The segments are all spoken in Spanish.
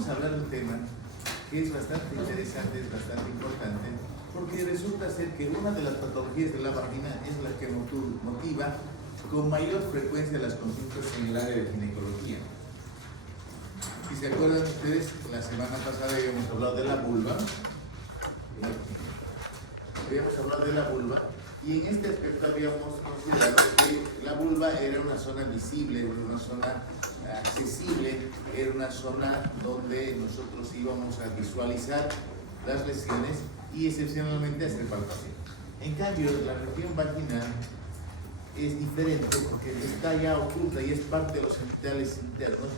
vamos a hablar de un tema que es bastante interesante, es bastante importante, porque resulta ser que una de las patologías de la vagina es la que motiva con mayor frecuencia las consultas en el área de ginecología. Si se acuerdan ustedes, la semana pasada habíamos hablado de la vulva. Y en este aspecto habíamos considerado que la vulva era una zona visible, era una zona accesible, era una zona donde nosotros íbamos a visualizar las lesiones y excepcionalmente hacer palpación. En cambio, la región vaginal es diferente porque está ya oculta y es parte de los genitales internos.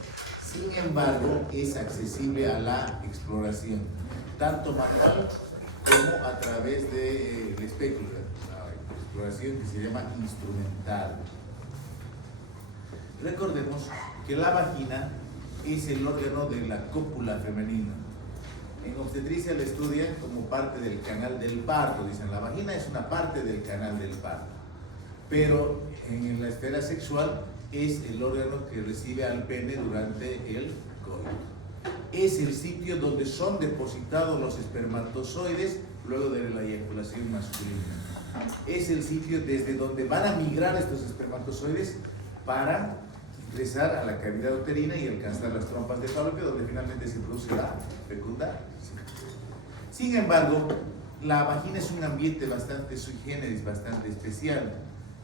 Sin embargo, es accesible a la exploración, tanto manual como a través del espéculo, la exploración que se llama instrumental. Recordemos que la vagina es el órgano de la cópula femenina. En obstetricia la estudian como parte del canal del parto. Dicen, la vagina es una parte del canal del parto. Pero en la esfera sexual es el órgano que recibe al pene durante el coito. Es el sitio donde son depositados los espermatozoides luego de la eyaculación masculina. Es el sitio desde donde van a migrar estos espermatozoides para ingresar a la cavidad uterina y alcanzar las trompas de Falopio, donde finalmente se produce la fecundación. Sin embargo, la vagina es un ambiente bastante sui generis, bastante especial.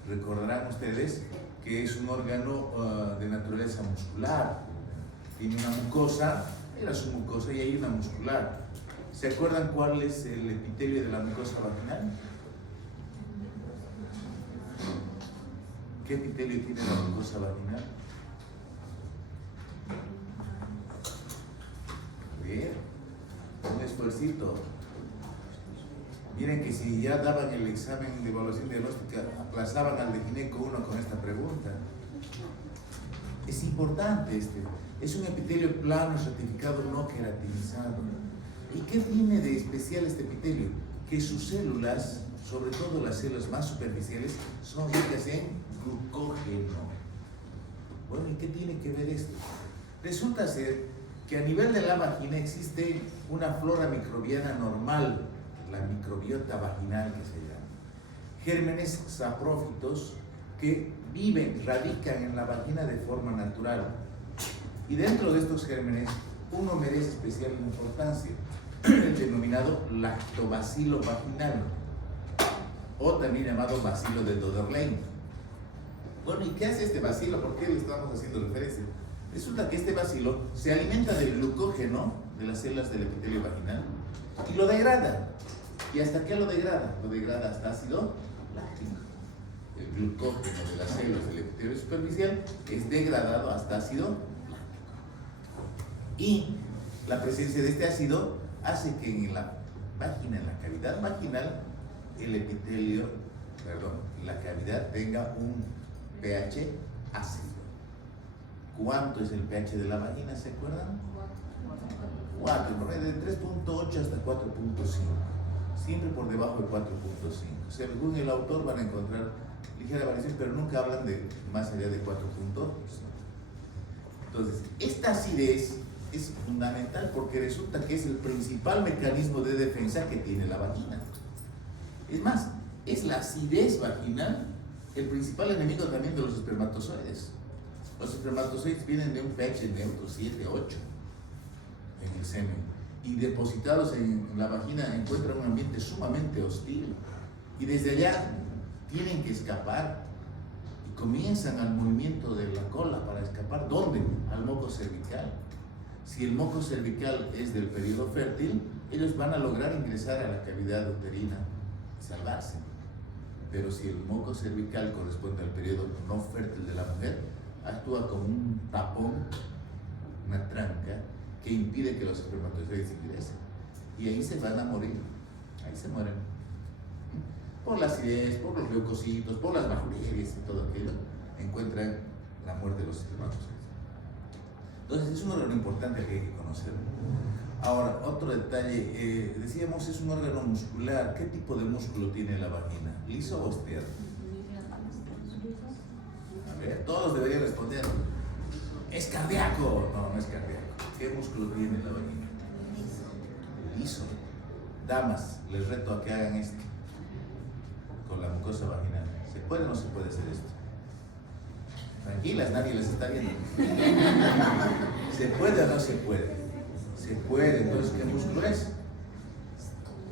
Recordarán ustedes que es un órgano de naturaleza muscular. Tiene una mucosa, era su mucosa, y hay una muscular. ¿Se acuerdan cuál es el epitelio de la mucosa vaginal? ¿Qué epitelio tiene la mucosa vaginal? Bien, un esfuercito. Miren que si ya daban el examen de evaluación diagnóstica, aplazaban al de gineco 1 con esta pregunta. Es importante este. Es un epitelio plano, estratificado, no queratinizado. ¿Y qué tiene de especial este epitelio? Que sus células, sobre todo las células más superficiales, son ricas en glucógeno. Bueno, ¿y qué tiene que ver esto? Resulta ser que a nivel de la vagina existe una flora microbiana normal, la microbiota vaginal que se llama. Gérmenes saprófitos que radican en la vagina de forma natural. Y dentro de estos gérmenes, uno merece especial importancia, el denominado lactobacilo vaginal, o también llamado bacilo de Doderlein. Bueno, ¿y qué hace este bacilo? ¿Por qué le estamos haciendo referencia? Resulta que este bacilo se alimenta del glucógeno de las células del epitelio vaginal y lo degrada. ¿Y hasta qué lo degrada? Lo degrada hasta ácido láctico. El glucógeno de las células del epitelio superficial es degradado hasta ácido láctico. Y la presencia de este ácido hace que en la vagina, en la cavidad vaginal, la cavidad tenga un pH ácido. ¿Cuánto es el pH de la vagina? ¿Se acuerdan? 4, de 3.8 hasta 4.5. Siempre por debajo de 4.5. Según el autor van a encontrar ligera variación, pero nunca hablan de más allá de 4.5. Entonces, esta acidez es fundamental porque resulta que es el principal mecanismo de defensa que tiene la vagina. Es más, es la acidez vaginal el principal enemigo también de los espermatozoides. Los espermatozoides vienen de un pH neutro, 7, 8 en el semen, y depositados en la vagina encuentran un ambiente sumamente hostil, y desde allá tienen que escapar y comienzan al movimiento de la cola para escapar. ¿Dónde? Al moco cervical. Si el moco cervical es del periodo fértil, ellos van a lograr ingresar a la cavidad uterina y salvarse. Pero si el moco cervical corresponde al periodo no fértil de la mujer, actúa como un tapón, una tranca, que impide que los espermatozoides ingresen. Y ahí se van a morir, ahí se mueren. Por la acidez, por los leucocitos, por las bacterias y todo aquello, encuentran la muerte de los espermatozoides. Entonces es un órgano importante que hay que conocer. Ahora, otro detalle, decíamos es un órgano muscular. ¿Qué tipo de músculo tiene la vagina? ¿Liso o externo? A ver, todos deberían responder. ¿Es cardíaco? No, no es cardíaco. ¿Qué músculo tiene la vagina? Liso. Damas, les reto a que hagan esto con la mucosa vaginal. ¿Se puede o no se puede hacer esto? Tranquilas, nadie les está viendo. ¿Se puede o no se puede? Se puede. Entonces, ¿qué músculo es?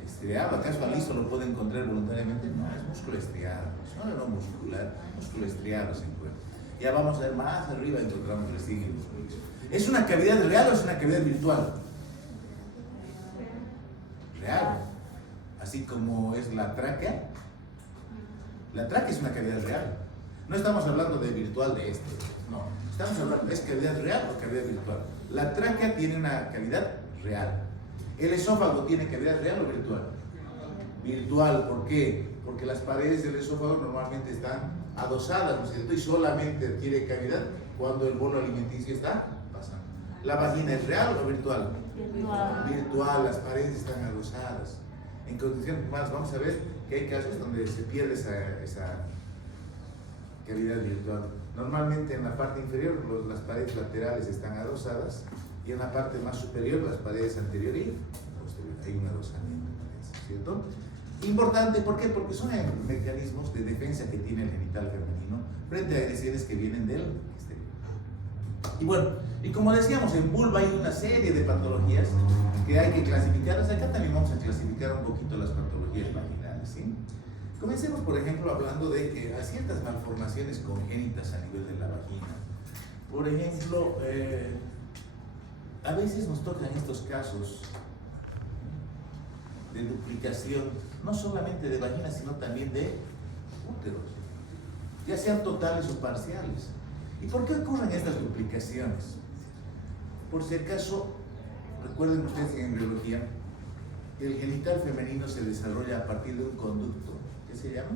Estriado. ¿Acaso al liso lo puede encontrar voluntariamente? No, es músculo estriado. Es un órgano muscular, músculo estriado se encuentra. Ya vamos a ver más arriba, encontramos el estriado y el músculo liso. ¿Es una cavidad real o es una cavidad virtual? Real. Así como es la tráquea. La tráquea es una cavidad real. No estamos hablando de virtual de esto. No. Estamos hablando, ¿es cavidad real o cavidad virtual? La tráquea tiene una cavidad real. ¿El esófago tiene cavidad real o virtual? Virtual. ¿Por qué? Porque las paredes del esófago normalmente están adosadas, ¿no es cierto? Y solamente adquiere cavidad cuando el bolo alimenticio está pasando. ¿La vagina es real o virtual? Virtual. Virtual, las paredes están adosadas. En condiciones más, vamos a ver que hay casos donde se pierde esa cavidad virtual. Normalmente en la parte inferior las paredes laterales están adosadas y en la parte más superior las paredes anteriores y posterior. Hay un adosamiento, ¿cierto? Importante, ¿por qué? Porque son mecanismos de defensa que tiene el genital femenino frente a agresiones que vienen del exterior. Y bueno, y como decíamos, en vulva hay una serie de patologías que hay que clasificarlas. Acá también vamos a clasificar un poquito las patologías vaginales, ¿sí? Comencemos, por ejemplo, hablando de que hay ciertas malformaciones congénitas a nivel de la vagina. Por ejemplo, a veces nos tocan estos casos de duplicación, no solamente de vagina, sino también de úteros, ya sean totales o parciales. ¿Y por qué ocurren estas duplicaciones? Por si acaso, recuerden ustedes que en embriología, el genital femenino se desarrolla a partir de un conducto. ¿Qué se llama?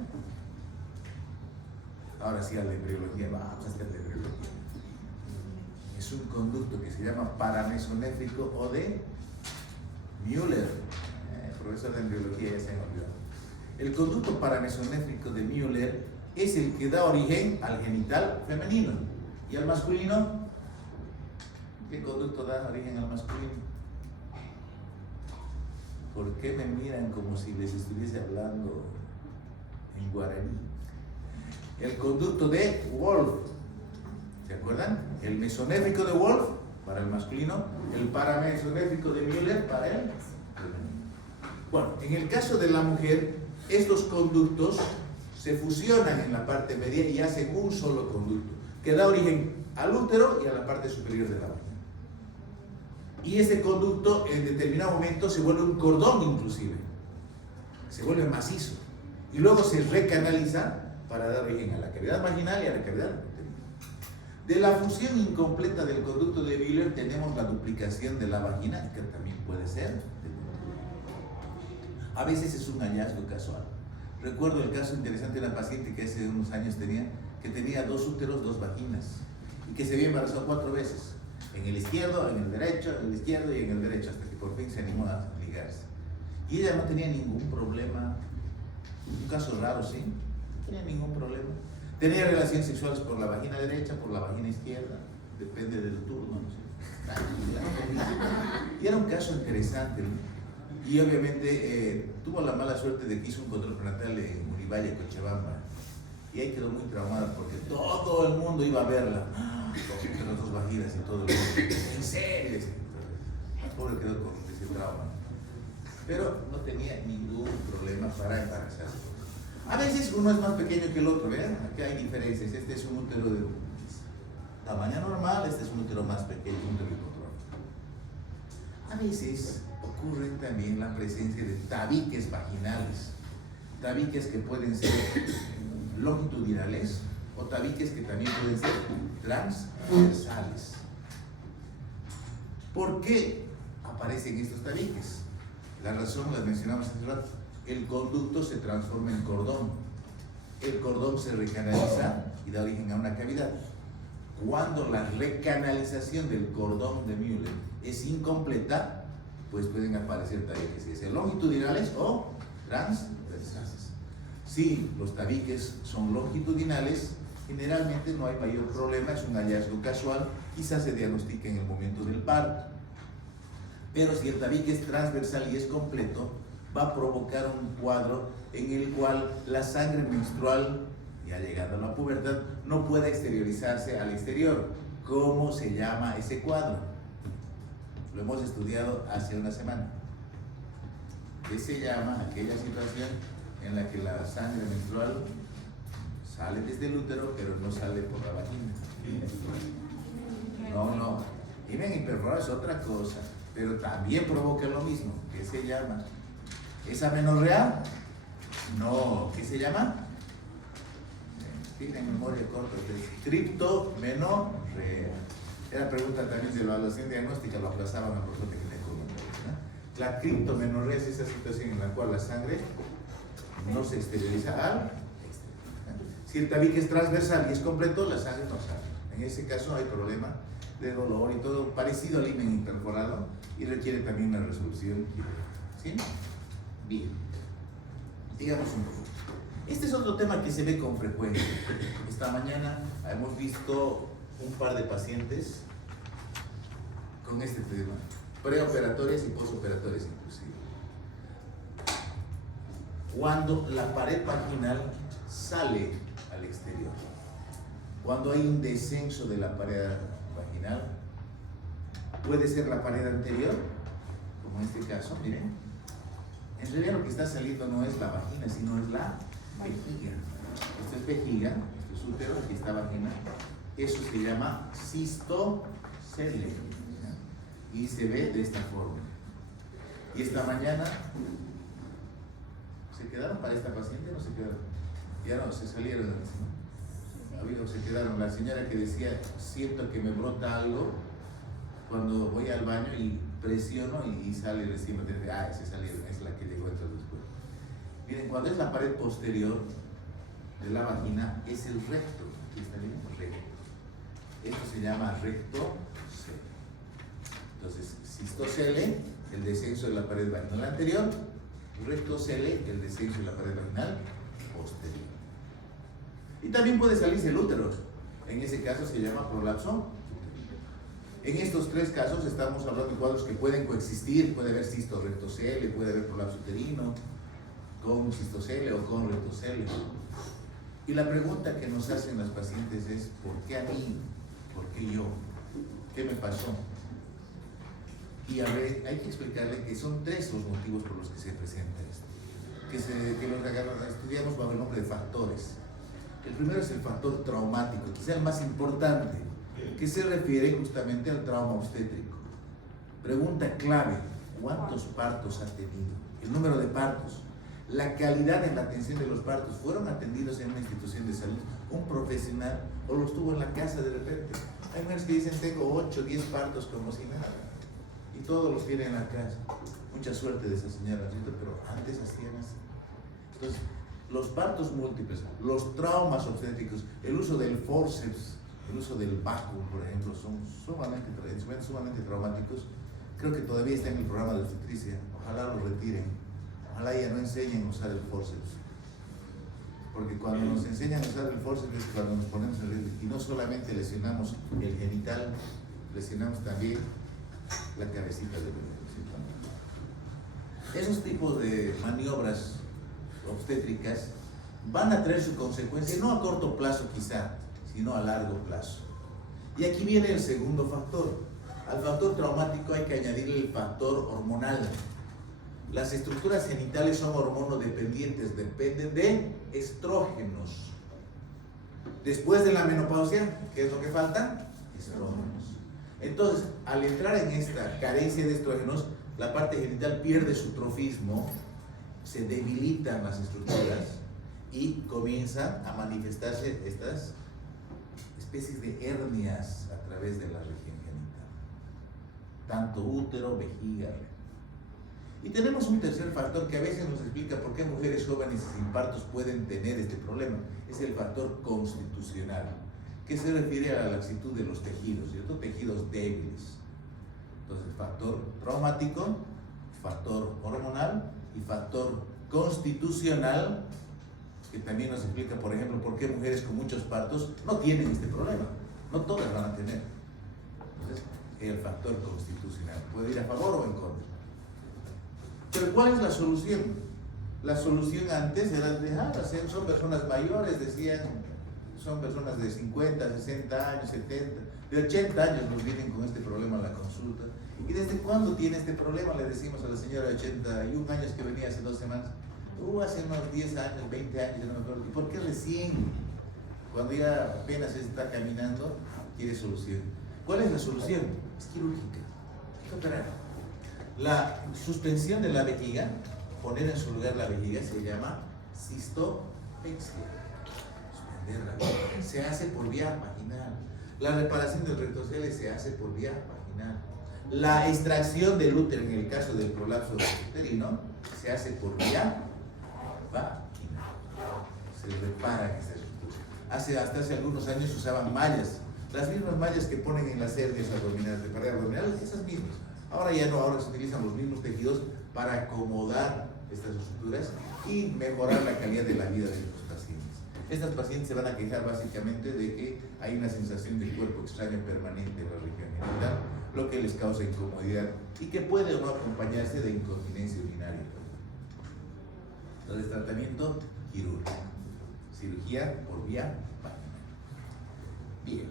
Ahora sí, a la embriología, vamos a hacer la embriología. Es un conducto que se llama paramesonéfrico o de Müller. Profesor de embriología ya se han olvidado. El conducto paramesonéfrico de Müller es el que da origen al genital femenino. ¿Y al masculino? ¿Qué conducto da origen al masculino? ¿Por qué me miran como si les estuviese hablando en guaraní? El conducto de Wolff. ¿Se acuerdan? El mesonéfrico de Wolff para el masculino, el paramesonéfrico de Müller para el femenino. Bueno, en el caso de la mujer, estos conductos se fusionan en la parte media y hacen un solo conducto, que da origen al útero y a la parte superior de la vagina. Y ese conducto en determinado momento se vuelve un cordón inclusive, se vuelve macizo, y luego se recanaliza para dar origen a la cavidad vaginal y a la cavidad uterina. De la fusión incompleta del conducto de Müller tenemos la duplicación de la vagina, que también puede ser. A veces es un hallazgo casual. Recuerdo el caso interesante de una paciente que hace unos años tenía 2 úteros, 2 vaginas, y que se había embarazado 4 veces, en el izquierdo, en el derecho, en el izquierdo y en el derecho, hasta que por fin se animó a ligarse. Y ella no tenía ningún problema, un caso raro, ¿sí? No tenía ningún problema. Tenía relaciones sexuales por la vagina derecha, por la vagina izquierda, depende del turno, no sé. Y era un caso interesante, ¿no? Y obviamente tuvo la mala suerte de que hizo un control prenatal en Uribaya, Cochabamba, y ahí quedó muy traumada porque todo el mundo iba a verla, las 2 vaginas y todo el mundo, en serio, el pobre quedó con ese trauma, pero no tenía ningún problema para embarazarse. A veces uno es más pequeño que el otro, ¿ven? Aquí hay diferencias. Este es un útero de tamaño normal, este es un útero más pequeño, un útero hipotrófico. A veces ocurre también la presencia de tabiques vaginales, tabiques que pueden ser longitudinales o tabiques que también pueden ser transversales. ¿Por qué aparecen estos tabiques? La razón la mencionamos hace rato. El conducto se transforma en cordón, el cordón se recanaliza y da origen a una cavidad. Cuando la recanalización del cordón de Müller es incompleta, pues pueden aparecer tabiques, ya sean longitudinales o transversales. Si los tabiques son longitudinales, generalmente no hay mayor problema, es un hallazgo casual, quizás se diagnostica en el momento del parto. Pero si el tabique es transversal y es completo, va a provocar un cuadro en el cual la sangre menstrual, ya llegando a la pubertad, no puede exteriorizarse al exterior. ¿Cómo se llama ese cuadro? Lo hemos estudiado hace una semana. ¿Qué se llama aquella situación en la que la sangre menstrual sale desde el útero, pero no sale por la vagina? No. Himen imperforado es otra cosa, pero también provoca lo mismo. ¿Qué se llama? ¿Es amenorrea? No. ¿Qué se llama? Tienen memoria corta. Triptomenorrea. Era pregunta también de la evaluación diagnóstica, lo aplazaban a propósito de ginecología, ¿no? La criptomenorrea es esa situación en la cual la sangre no se exterioriza al exterior. Si el tabique es transversal y es completo, la sangre no sale. En ese caso hay problema de dolor y todo parecido al himen intercorado y requiere también una resolución. ¿Sí? Bien. Digamos un poco. Este es otro tema que se ve con frecuencia. Esta mañana hemos visto un par de pacientes con este tema, preoperatorias y posoperatorias inclusive. Cuando la pared vaginal sale al exterior, cuando hay un descenso de la pared vaginal, puede ser la pared anterior, como en este caso, miren. En realidad lo que está saliendo no es la vagina, sino es la vejiga. Esto es vejiga, esto es útero, aquí está vagina. Eso se llama cistocele, ¿ya? Y se ve de esta forma. Y esta mañana, ¿se quedaron para esta paciente o no se quedaron? Ya no, se salieron, ¿no? Se quedaron. La señora que decía, siento que me brota algo cuando voy al baño y presiono y sale recién, se salieron, es la que llegó entonces después. Miren, cuando es la pared posterior de la vagina, es el recto. Aquí está bien, recto. Esto se llama recto C. Entonces, cistocele, el descenso de la pared vaginal anterior, recto cele, el descenso de la pared vaginal posterior. Y también puede salirse el útero. En ese caso se llama prolapso. En estos tres casos estamos hablando de cuadros que pueden coexistir. Puede haber cisto rectocele, puede haber prolapso uterino con cistocele o con rectocele. Y la pregunta que nos hacen las pacientes es: ¿por qué a mí? ¿Por qué yo? ¿Qué me pasó? Y a ver, hay que explicarle que son tres los motivos por los que se presenta esto, que los estudiamos bajo el nombre de factores. El primero es el factor traumático, quizá el más importante, que se refiere justamente al trauma obstétrico. Pregunta clave: ¿cuántos partos ha tenido? El número de partos, la calidad en la atención de los partos. ¿Fueron atendidos en una institución de salud, un profesional, o los tuvo en la casa de repente? Hay mujeres que dicen: tengo 8, 10 partos como si nada, y todos los tienen en la casa. Mucha suerte de esa señora, ¿cierto? Pero antes hacían así. Entonces, los partos múltiples, los traumas obstétricos, el uso del forceps, el uso del vacuum, por ejemplo, son sumamente traumáticos. Creo que todavía está en el programa de obstetricia. Ojalá lo retiren. Ojalá ya no enseñen a usar el forceps. Porque cuando nos enseñan a usar el forceps es cuando nos ponemos en riesgo. Y no solamente lesionamos el genital, lesionamos también la cabecita del bebé. Esos tipos de maniobras obstétricas van a traer su consecuencia, no a corto plazo quizá, sino a largo plazo. Y aquí viene el segundo factor. Al factor traumático hay que añadirle el factor hormonal. Las estructuras genitales son hormonodependientes, dependen de estrógenos. Después de la menopausia, ¿qué es lo que falta? Estrógenos. Entonces, al entrar en esta carencia de estrógenos, la parte genital pierde su trofismo, se debilitan las estructuras y comienzan a manifestarse estas especies de hernias a través de la región genital, tanto útero, vejiga, recto. Y tenemos un tercer factor que a veces nos explica por qué mujeres jóvenes sin partos pueden tener este problema. Es el factor constitucional, que se refiere a la laxitud de los tejidos, ¿cierto? Tejidos débiles. Entonces, factor traumático, factor hormonal y factor constitucional, que también nos explica, por ejemplo, por qué mujeres con muchos partos no tienen este problema. No todas van a tener. Entonces, el factor constitucional. Puede ir a favor o en contra. Pero ¿cuál es la solución? La solución antes era dejar hacer, son personas mayores, decían, son personas de 50, 60 años, 70, de 80 años nos vienen con este problema a la consulta. ¿Y desde cuándo tiene este problema? Le decimos a la señora de 81 años que venía hace 2 semanas. Hace unos 10 años, 20 años, no me acuerdo. ¿Y por qué recién, cuando ya apenas está caminando, quiere solución? ¿Cuál es la solución? Es quirúrgica. Hay que operar. La suspensión de la vejiga, poner en su lugar la vejiga, se llama cistopexia. Se hace por vía vaginal. La reparación del rectocele se hace por vía vaginal. La extracción del útero en el caso del prolapso uterino se hace por vía vaginal. Se repara esa estructura. Hasta hace algunos años se usaban mallas, las mismas mallas que ponen en las hernias abdominales, de pared abdominal, esas mismas. Ahora ya no, ahora se utilizan los mismos tejidos para acomodar estas estructuras y mejorar la calidad de la vida de los pacientes. Estas pacientes se van a quejar básicamente de que hay una sensación del cuerpo extraño permanente en la región genital, lo que les causa incomodidad y que puede o no acompañarse de incontinencia urinaria. Entonces, tratamiento quirúrgico, cirugía por vía vaginal. Bien.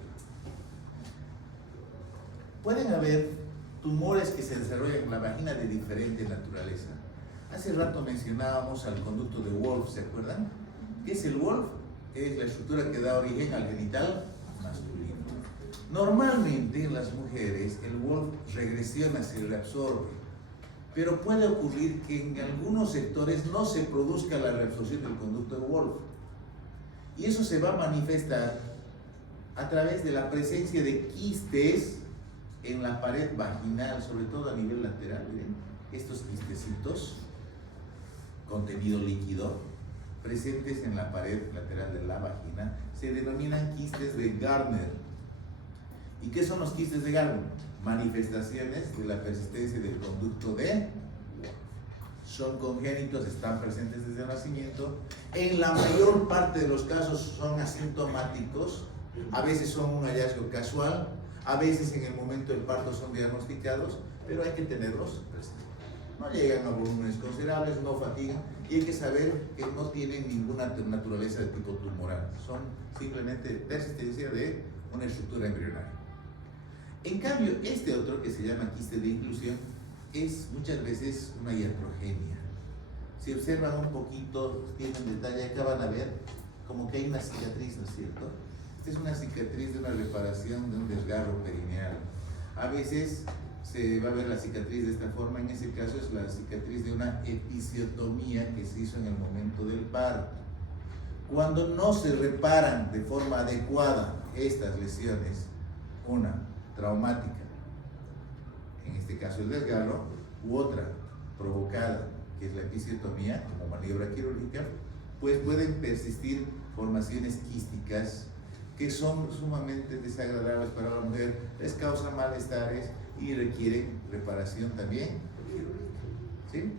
Pueden haber tumores que se desarrollan en la vagina de diferente naturaleza. Hace rato mencionábamos al conducto de Wolf, ¿se acuerdan? ¿Qué es el Wolf? Es la estructura que da origen al genital masculino. Normalmente en las mujeres el Wolf regresiona, se reabsorbe, pero puede ocurrir que en algunos sectores no se produzca la reabsorción del conducto de Wolf. Y eso se va a manifestar a través de la presencia de quistes en la pared vaginal, sobre todo a nivel lateral. Miren, estos quistecitos, contenido líquido, presentes en la pared lateral de la vagina, se denominan quistes de Gardner. ¿Y qué son los quistes de Gardner? Manifestaciones de la persistencia del conducto de Wolf. Son congénitos, están presentes desde el nacimiento. En la mayor parte de los casos son asintomáticos, a veces son un hallazgo casual, a veces en el momento del parto son diagnosticados, pero hay que tenerlos presentes. No llegan a volúmenes considerables, no fatigan, y hay que saber que no tienen ninguna naturaleza de tipo tumoral, son simplemente persistencia de una estructura embrionaria. En cambio, este otro, que se llama quiste de inclusión, es muchas veces una iatrogenia. Si observan un poquito, tienen detalle, acá van a ver como que hay una cicatriz, ¿no es cierto? Esta es una cicatriz de una reparación de un desgarro perineal. A veces se va a ver la cicatriz de esta forma, en ese caso es la cicatriz de una episiotomía que se hizo en el momento del parto. Cuando no se reparan de forma adecuada estas lesiones, una traumática, en este caso el desgarro, u otra provocada, que es la episiotomía como maniobra quirúrgica, pues pueden persistir formaciones quísticas que son sumamente desagradables para la mujer, les causan malestares y requieren reparación también quirúrgica. ¿Sí?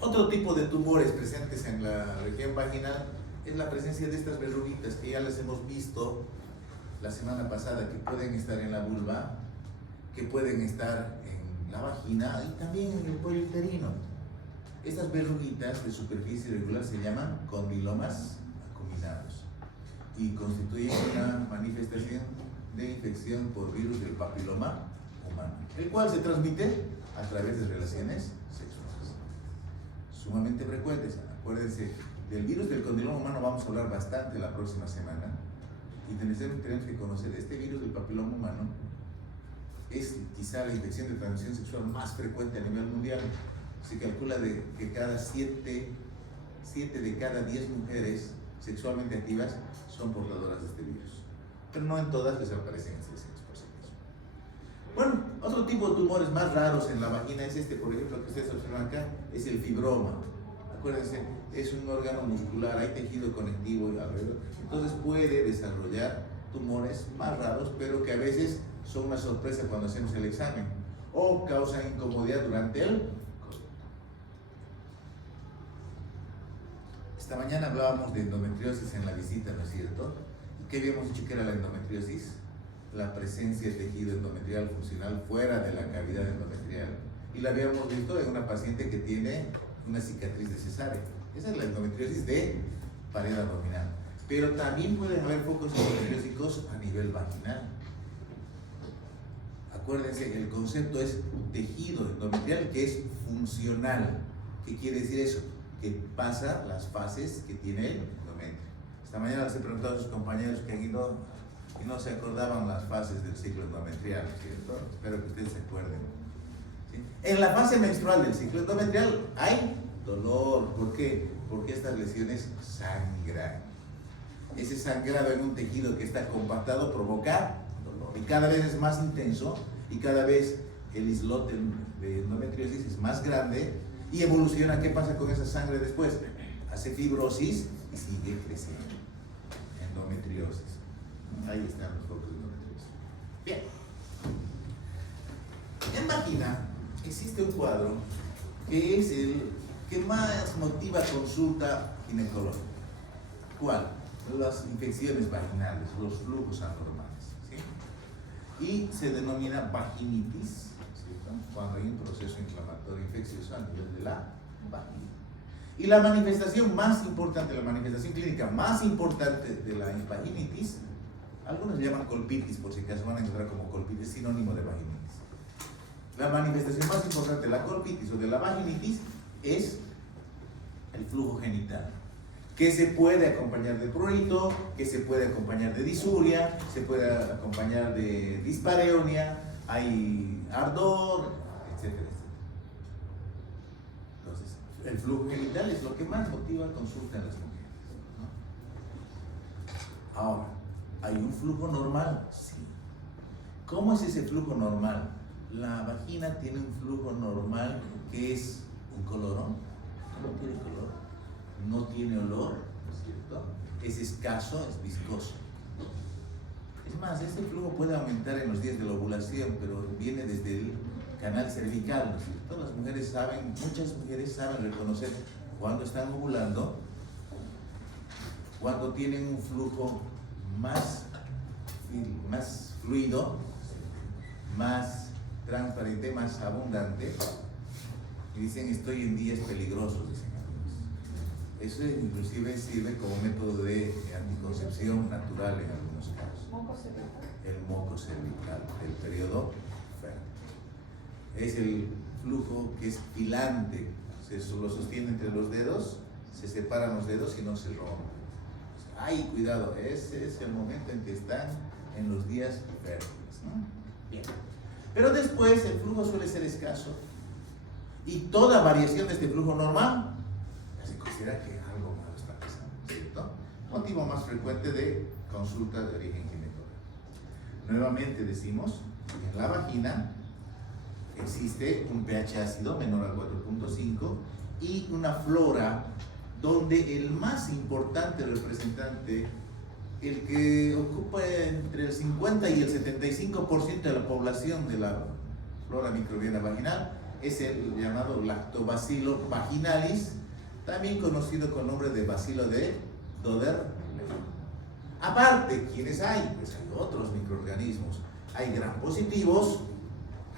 Otro tipo de tumores presentes en la región vaginal es la presencia de estas verruguitas que ya las hemos visto la semana pasada, que pueden estar en la vulva, que pueden estar en la vagina y también en el cuello uterino. Estas verruguitas de superficie irregular se llaman condilomas acuminados y constituyen una manifestación de infección por virus del papiloma humano, el cual se transmite a través de relaciones sexuales. Sumamente frecuentes. Acuérdense, del virus del condiloma humano vamos a hablar bastante la próxima semana. Y tenemos que conocer, este virus del papiloma humano es quizá la infección de transmisión sexual más frecuente a nivel mundial. Se calcula que cada 7 de cada 10 mujeres sexualmente activas son portadoras de este virus. Pero no en todas les aparecen ese 6%. Bueno, otro tipo de tumores más raros en la vagina es este, por ejemplo, que ustedes observan acá, es el fibroma. Acuérdense, es un órgano muscular, hay tejido conectivo alrededor, entonces puede desarrollar tumores más raros, pero que a veces son una sorpresa cuando hacemos el examen o causan incomodidad durante el coito. Esta mañana hablábamos de endometriosis en la visita, ¿no es cierto? ¿Y qué habíamos dicho que era la endometriosis? la presencia de tejido endometrial funcional fuera de la cavidad endometrial. Y la habíamos visto en una paciente que tiene una cicatriz de cesárea. Esa es la endometriosis de pared abdominal. Pero también pueden haber focos endometriósicos a nivel vaginal. Acuérdense, el concepto es tejido endometrial que es funcional. ¿Qué quiere decir eso? Que pasa las fases que tiene el endometrio. Esta mañana les he preguntado a sus compañeros que han ido y no se acordaban las fases del ciclo endometrial, ¿cierto? Espero que ustedes se acuerden. ¿Sí? En la fase menstrual del ciclo endometrial hay dolor. ¿Por qué? Porque estas lesiones sangran. Ese sangrado en un tejido que está compactado provoca dolor y cada vez es más intenso y cada vez el islote de endometriosis es más grande y evoluciona. ¿Qué pasa con esa sangre después? Hace fibrosis y sigue creciendo. Endometriosis. Ahí están los focos de endometriosis. Bien. En vagina existe un cuadro que es el que más motiva consulta ginecológica. ¿Cuál? Las infecciones vaginales, los flujos anormales, ¿sí? Y se denomina vaginitis, ¿cierto? Cuando hay un proceso inflamatorio infeccioso a nivel de la vagina. Y la manifestación más importante, la manifestación clínica más importante de la vaginitis, algunos le llaman colpitis, por si acaso van a encontrar como colpitis, sinónimo de vaginitis. La manifestación más importante de la colpitis o de la vaginitis es el flujo genital, que se puede acompañar de prurito, que se puede acompañar de disuria, se puede acompañar de dispareunia, hay ardor, etcétera, etcétera. Entonces, el flujo genital es lo que más motiva consulta en las mujeres, ¿no? Ahora, ¿hay un flujo normal? Sí. ¿Cómo es ese flujo normal? La vagina tiene un flujo normal que es incoloro, no tiene color, no tiene olor, ¿no es cierto? Es escaso, es viscoso. Es más, este flujo puede aumentar en los días de la ovulación, pero viene desde el canal cervical, ¿no es cierto? Las mujeres saben, muchas mujeres saben reconocer cuando están ovulando, cuando tienen un flujo más fluido, más transparente, más abundante, y dicen estoy en días peligrosos, dicen algunos. Eso inclusive sirve como método de anticoncepción natural en algunos casos. ¿Moco cervical? El moco cervical, el periodo fértil. Es el flujo que es hilante, se lo sostiene entre los dedos, se separan los dedos y no se rompe. Ay, cuidado, ese es el momento en que están en los días fértiles, ¿no? Bien. Pero después el flujo suele ser escaso y toda variación de este flujo normal se considera que algo malo está pasando, ¿cierto? Motivo más frecuente de consulta de origen ginecológico. Nuevamente decimos, en la vagina existe un pH ácido menor al 4.5 y una flora donde el más importante representante, el que ocupa entre el 50 y el 75% de la población de la flora microbiana vaginal, es el llamado Lactobacillus vaginalis, también conocido con nombre de bacilo de Doder. Aparte, ¿quiénes hay? Pues hay otros microorganismos. Hay gram positivos,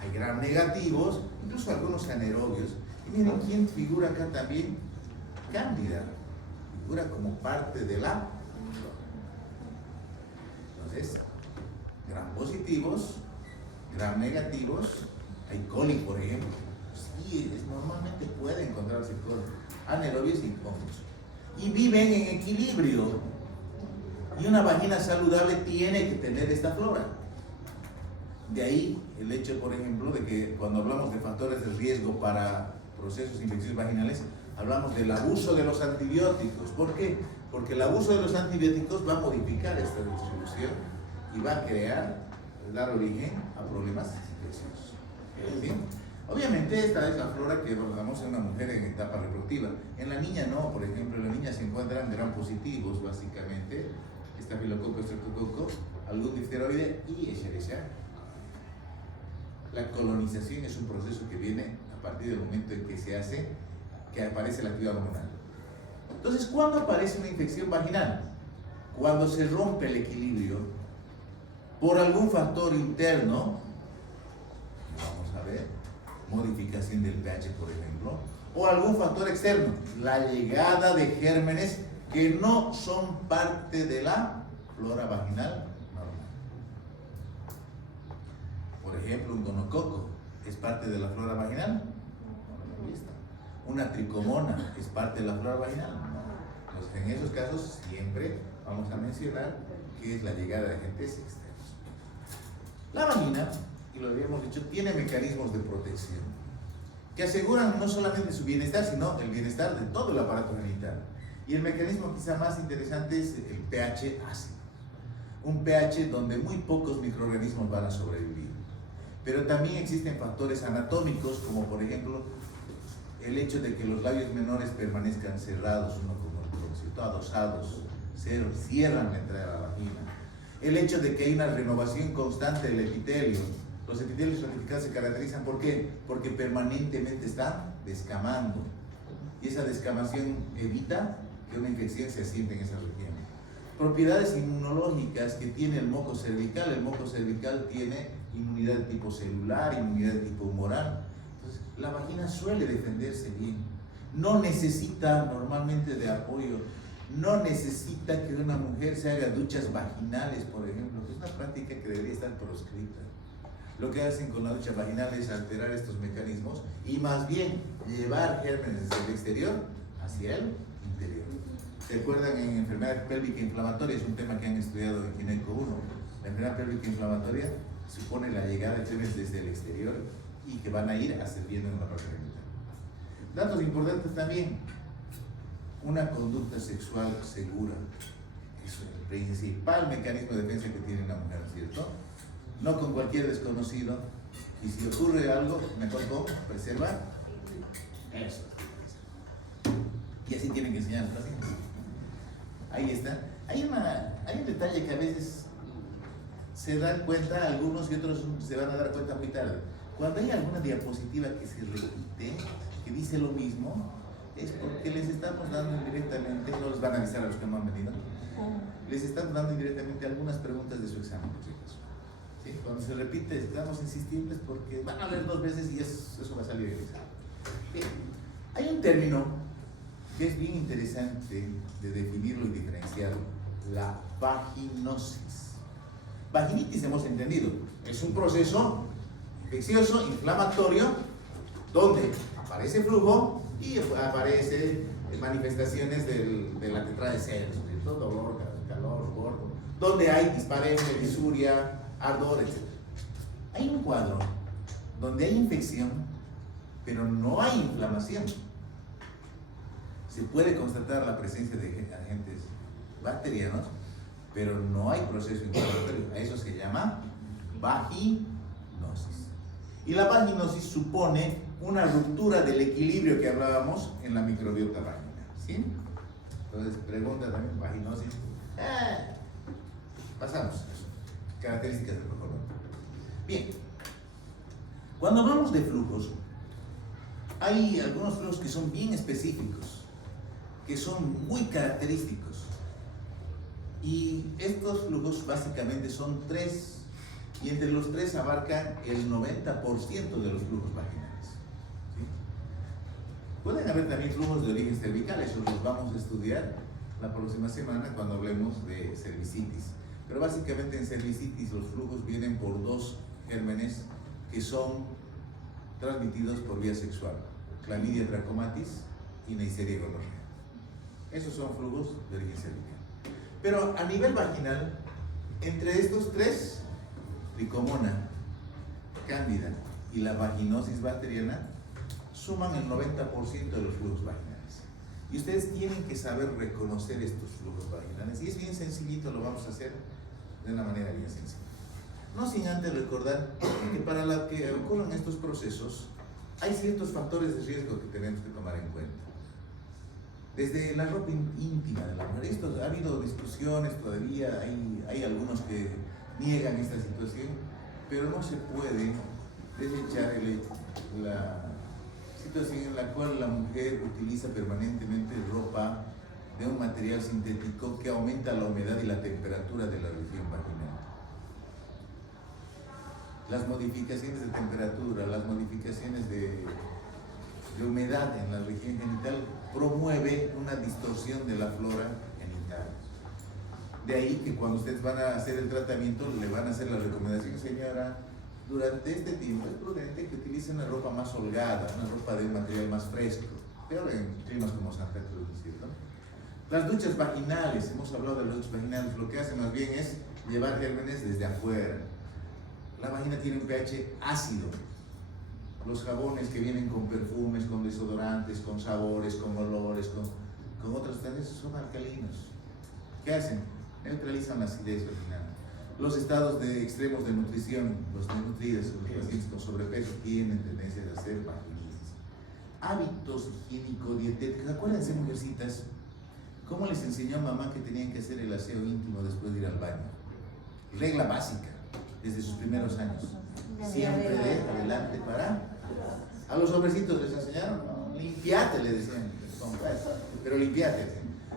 hay gram negativos, incluso algunos anaerobios. Y miren quién figura acá también, Cándida, figura como parte de la flora. Entonces, gram positivos, gram negativos, hay coli, por ejemplo. Sí, normalmente puede encontrarse coli, anaerobios y hongos. Y viven en equilibrio. Y una vagina saludable tiene que tener esta flora. De ahí el hecho, por ejemplo, de que cuando hablamos de factores de riesgo para procesos infecciosos vaginales, hablamos del abuso de los antibióticos. ¿Por qué? Porque el abuso de los antibióticos va a modificar esta distribución y va a dar origen a problemas infecciosos. ¿Sí? Obviamente esta es la flora que abordamos en una mujer en etapa reproductiva. En la niña no, por ejemplo, en la niña se encuentran gram positivos básicamente, estafilococo, estreptococo, algún difteroide y Escherichia. La colonización es un proceso que viene a partir del momento en que aparece la actividad hormonal. Entonces, ¿cuándo aparece una infección vaginal? Cuando se rompe el equilibrio por algún factor interno, vamos a ver, modificación del pH, por ejemplo, o algún factor externo, la llegada de gérmenes que no son parte de la flora vaginal normal. Por ejemplo, un gonococo es parte de la flora vaginal. Una tricomona es parte de la flora vaginal. Entonces, en esos casos siempre vamos a mencionar que es la llegada de agentes externos. La vagina, y lo habíamos dicho, tiene mecanismos de protección que aseguran no solamente su bienestar, sino el bienestar de todo el aparato genital. Y el mecanismo quizá más interesante es el pH ácido. Un pH donde muy pocos microorganismos van a sobrevivir. Pero también existen factores anatómicos, como por ejemplo el hecho de que los labios menores permanezcan cerrados, uno como el propósito, adosados, cierran la entrada a la vagina. El hecho de que hay una renovación constante del epitelio. Los epitelios estratificados se caracterizan ¿por qué? Porque permanentemente están descamando. Y esa descamación evita que una infección se asiente en esa región. Propiedades inmunológicas que tiene el moco cervical. El moco cervical tiene inmunidad de tipo celular, inmunidad de tipo humoral. Entonces, la vagina suele defenderse bien. No necesita normalmente de apoyo. No necesita que una mujer se haga duchas vaginales, por ejemplo, que es una práctica que debería estar proscrita. Lo que hacen con la ducha vaginal es alterar estos mecanismos y más bien llevar gérmenes desde el exterior hacia el interior. ¿Se acuerdan en enfermedad pélvica inflamatoria? Es un tema que han estudiado en Gineco 1. La enfermedad pélvica inflamatoria supone la llegada de gérmenes desde el exterior y que van a ir ascendiendo en la parte genital. Datos importantes también. Una conducta sexual segura es el principal mecanismo de defensa que tiene una mujer, ¿cierto? No con cualquier desconocido, y si ocurre algo, mejor con preservar eso. Y así tienen que enseñar a los pacientes. Ahí está. Hay un detalle que a veces se dan cuenta algunos y otros se van a dar cuenta muy tarde. Cuando hay alguna diapositiva que se repite, que dice lo mismo, es porque les estamos dando indirectamente, no les van a avisar a los que no han venido, les estamos dando indirectamente algunas preguntas de su examen, chicos. ¿Sí? Cuando se repite, estamos insistentes porque van a leer 2 veces y eso va a salir del examen. Bien. Hay un término que es bien interesante de definirlo y diferenciarlo: la vaginosis. Vaginitis hemos entendido, es un proceso infeccioso, inflamatorio, donde aparece flujo y aparece manifestaciones de la tetrada de celos, dolor, calor, gordo, donde hay dispareunia, disuria, ardor, etc. Hay un cuadro donde hay infección, pero no hay inflamación. Se puede constatar la presencia de agentes bacterianos, pero no hay proceso inflamatorio. A eso se llama vaginosis. Y la vaginosis supone una ruptura del equilibrio que hablábamos en la microbiota vaginal, ¿sí? Entonces, pregunta también, vaginosis. Pasamos. Características del flujo. Bien. Cuando hablamos de flujos, hay algunos flujos que son bien específicos, que son muy característicos. Y estos flujos básicamente son 3, y entre los 3 abarcan el 90% de los flujos vaginales. ¿Sí? Pueden haber también flujos de origen cervical, eso los vamos a estudiar la próxima semana cuando hablemos de cervicitis. Pero básicamente en cervicitis los flujos vienen por 2 gérmenes que son transmitidos por vía sexual: Chlamydia trachomatis y Neisseria gonorrhea. Esos son flujos de origen cervical. Pero a nivel vaginal, entre estos 3, tricomona, cándida y la vaginosis bacteriana, suman el 90% de los flujos vaginales. Y ustedes tienen que saber reconocer estos flujos vaginales. Y es bien sencillito, lo vamos a hacer de una manera bien sencilla. No sin antes recordar que para la que ocurran estos procesos, hay ciertos factores de riesgo que tenemos que tomar en cuenta. Desde la ropa íntima de la mujer, ha habido discusiones todavía, hay algunos que niegan esta situación, pero no se puede desechar la situación en la cual la mujer utiliza permanentemente ropa de un material sintético que aumenta la humedad y la temperatura de la región vaginal. las modificaciones de temperatura, las modificaciones de humedad en la región genital promueve una distorsión de la flora genital. De ahí que cuando ustedes van a hacer el tratamiento le van a hacer la recomendación: señora, durante este tiempo es prudente que utilicen una ropa más holgada, una ropa de un material más fresco, peor en climas como Santa Cruz, ¿cierto? Las duchas vaginales, hemos hablado de las duchas vaginales, lo que hacen más bien es llevar gérmenes desde afuera. La vagina tiene un pH ácido. Los jabones que vienen con perfumes, con desodorantes, con sabores, con olores, con otras sustancias son alcalinos. ¿Qué hacen? Neutralizan la acidez vaginal. Los estados de extremos de nutrición, los desnutridos, los pacientes con sobrepeso tienen tendencia a hacer vaginitis. Hábitos higiénico-dietéticos. Acuérdense, mujercitas, ¿cómo les enseñó mamá que tenían que hacer el aseo íntimo después de ir al baño? Regla básica, desde sus primeros años. Siempre de adelante para... A los hombrecitos les enseñaron, no, limpiate, le decían, pero limpiate.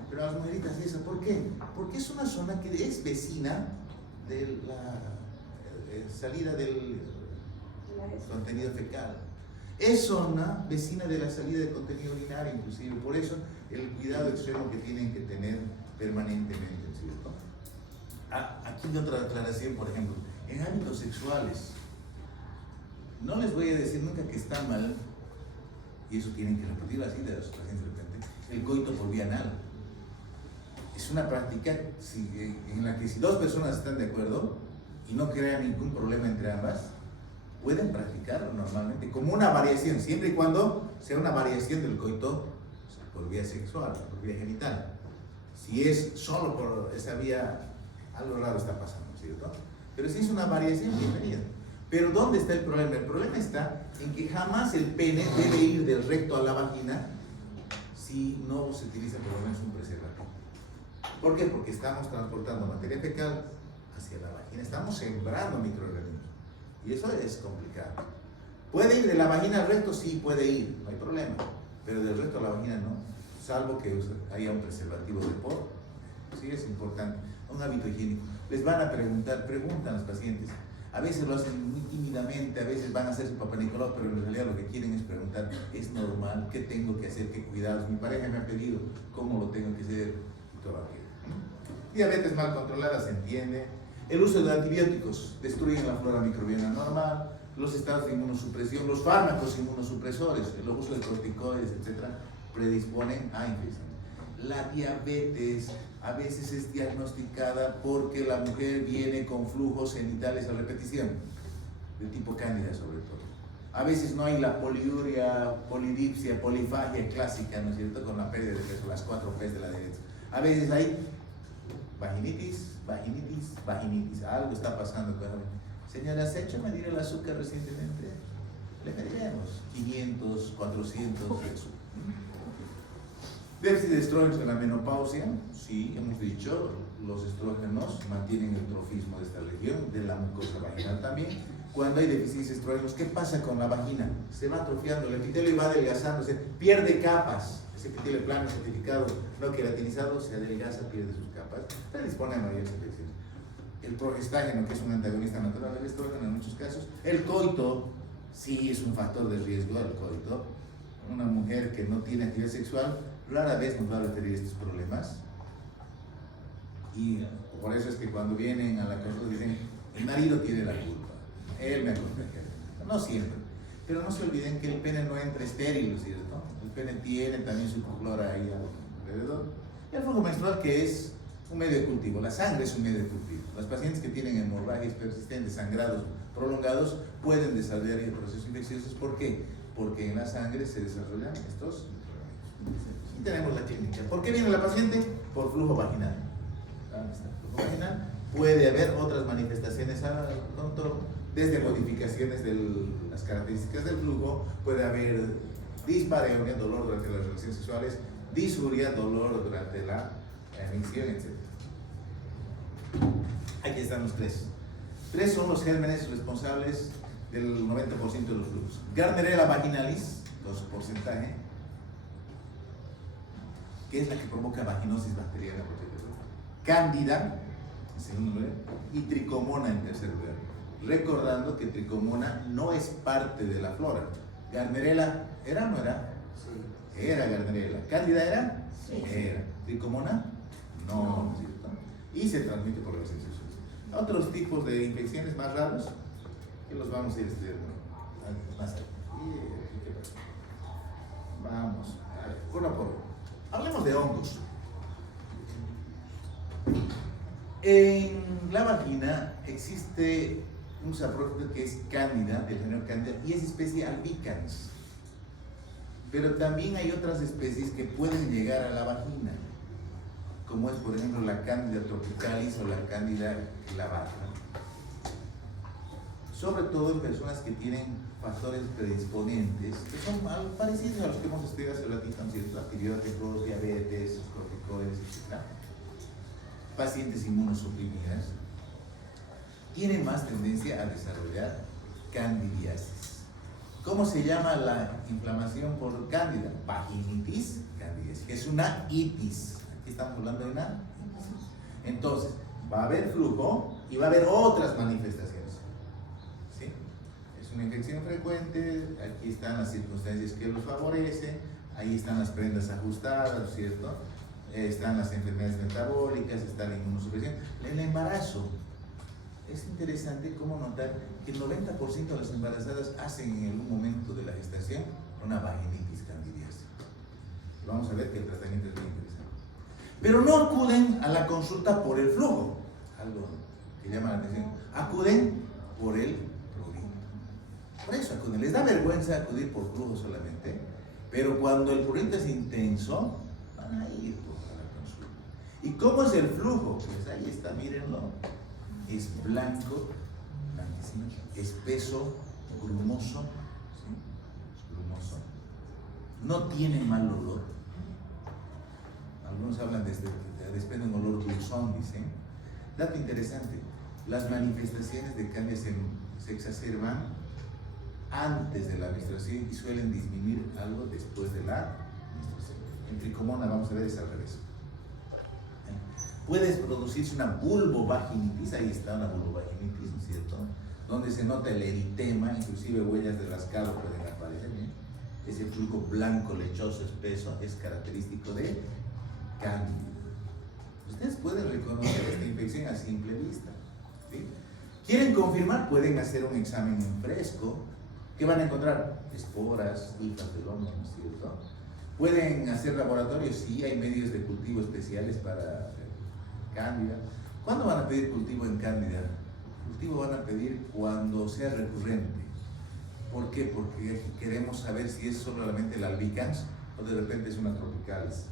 Pero a las mujeritas eso, ¿por qué? Porque es una zona que es vecina de la salida del contenido fecal. Es zona vecina de la salida del contenido urinario, inclusive. Por eso el cuidado extremo que tienen que tener permanentemente, ¿cierto? Aquí hay otra aclaración, por ejemplo, en hábitos sexuales. No les voy a decir nunca que está mal, y eso tienen que repetir así de los pacientes de repente, el coito por vía anal. Es una práctica en la que si dos personas están de acuerdo y no crean ningún problema entre ambas, pueden practicarlo normalmente como una variación, siempre y cuando sea una variación del coito por vía sexual, por vía genital. Si es solo por esa vía, algo raro está pasando, ¿cierto? Pero si es una variación, bienvenida. Pero ¿dónde está el problema? El problema está en que jamás el pene debe ir del recto a la vagina si no se utiliza por lo menos un preservativo. ¿Por qué? Porque estamos transportando materia fecal hacia la vagina, estamos sembrando microorganismos y eso es complicado. ¿Puede ir de la vagina al recto? Sí, puede ir, no hay problema, pero del recto a la vagina no, salvo que haya un preservativo de por. Sí, es importante. Un hábito higiénico. Les van a preguntan los pacientes. A veces lo hacen muy tímidamente, a veces van a hacer su Papá Nicolau, pero en realidad lo que quieren es preguntar: ¿es normal? ¿Qué tengo que hacer? ¿Qué cuidados? Mi pareja me ha pedido, ¿cómo lo tengo que hacer? Y todo aquello. Diabetes mal controlada, se entiende. El uso de antibióticos destruyen la flora microbiana normal. Los estados de inmunosupresión, los fármacos inmunosupresores, el uso de corticoides, etc., predisponen a infección. La diabetes a veces es diagnosticada porque la mujer viene con flujos genitales a repetición, de tipo cándida sobre todo. A veces no hay la poliuria, polidipsia, polifagia clásica, ¿no es cierto?, con la pérdida de peso, las 4 P's de la diabetes. A veces hay vaginitis, algo está pasando con la... Señora, ¿se ha hecho medir el azúcar recientemente? Le mediremos 500, 400 de azúcar. Déficit de estrógenos en la menopausia, sí, hemos dicho, los estrógenos mantienen el trofismo de esta región, de la mucosa vaginal también. Cuando hay deficiencia de estrógenos, ¿qué pasa con la vagina? Se va atrofiando, el epitelio va adelgazándose, pierde capas. Ese epitelio plano, certificado, no queratinizado, se adelgaza, pierde sus capas, predispone a mayores infecciones. El progestágeno, que es un antagonista natural del estrógeno en muchos casos. El coito, sí es un factor de riesgo, el coito. Una mujer que no tiene actividad sexual rara vez nos va a referir estos problemas, y por eso es que cuando vienen a la consulta dicen: el marido tiene la culpa, él me ha contagiado. No siempre, pero no se olviden que el pene no entra estéril, ¿cierto? El pene tiene también su flora ahí alrededor. Y el flujo menstrual, que es un medio de cultivo, la sangre es un medio de cultivo. Las pacientes que tienen hemorragias persistentes, sangrados prolongados, pueden desarrollar procesos infecciosos. ¿Por qué? Porque en la sangre se desarrollan estos microorganismos. Y tenemos la clínica. ¿Por qué viene la paciente? Por flujo vaginal. Flujo vaginal. Puede haber otras manifestaciones al control, desde modificaciones de las características del flujo. Puede haber dispareunia, dolor durante las relaciones sexuales, disuria, dolor durante la emisión, etc. Aquí están los tres. Tres son los gérmenes responsables del 90% de los flujos. Gardnerella vaginalis, con su porcentaje, que es la que provoca vaginosis bacteriana, Cándida, en segundo lugar, y Tricomona en tercer lugar. recordando que Trichomona no es parte de la flora. Gardnerella, ¿era o no era? Sí. Era Gardnerella. ¿Cándida era? Sí. Era. ¿Trichomona? No, ¿no es cierto? Y se transmite por las heces. Otros tipos de infecciones más raros que los vamos a ir estudiando más allá. Vamos, a ver, uno por uno. Hablemos de hongos. En la vagina existe un saprófito que es Cándida, del género Cándida, y es especie albicans. Pero también hay otras especies que pueden llegar a la vagina, como es por ejemplo la Cándida tropicalis o la Cándida clavata. Sobre todo en personas que tienen factores predisponentes, que son algo parecidos a los que hemos estudiado hace ratito, ¿cierto? Antibióticos, diabetes, corticoides, etc. Pacientes inmunosuprimidas tienen más tendencia a desarrollar candidiasis. ¿Cómo se llama la inflamación por cándida? Vaginitis candidiasis. Es una itis. Aquí estamos hablando de una itis. Entonces, va a haber flujo y va a haber otras manifestaciones. ¿Sí? Es una infección frecuente, aquí están las circunstancias que lo favorecen, ahí están las prendas ajustadas, ¿cierto? Están las enfermedades metabólicas, está la inmunosupresión. El embarazo. Es interesante cómo notar que el 90% de las embarazadas hacen en algún momento de la gestación una vaginitis candidiasis. Vamos a ver que el tratamiento es muy interesante. Pero no acuden a la consulta por el flujo, algo que llama la atención. Acuden por el prurito. Por eso acuden. Les da vergüenza acudir por flujo solamente, pero cuando el prurito es intenso, van a ir a la consulta. ¿Y cómo es el flujo? Pues ahí está, mírenlo. Es blanco, blanquecino, espeso, grumoso, ¿sí? Grumoso. No tiene mal olor. Algunos hablan de desprende un olor dulzón, dicen. Dato interesante, las manifestaciones de cándida se exacerban antes de la menstruación y suelen disminuir algo después de la menstruación. En Trichomona vamos a ver es al revés. Puede producirse una vulvovaginitis, ahí está una vulvovaginitis, ¿no es cierto? Donde se nota el eritema, inclusive huellas de rascado pueden aparecer, ¿bien? Ese flujo blanco, lechoso, espeso, es característico de cándida. Ustedes pueden reconocer esta infección a simple vista, ¿sí? ¿Quieren confirmar? Pueden hacer un examen en fresco. ¿Qué van a encontrar? Esporas, hifas del hongo, ¿no es cierto? Pueden hacer laboratorios, sí, hay medios de cultivo especiales para cándida. ¿Cuándo van a pedir cultivo en cándida? Cultivo van a pedir cuando sea recurrente. ¿Por qué? Porque aquí queremos saber si es solamente la albicans o de repente es una tropicalis.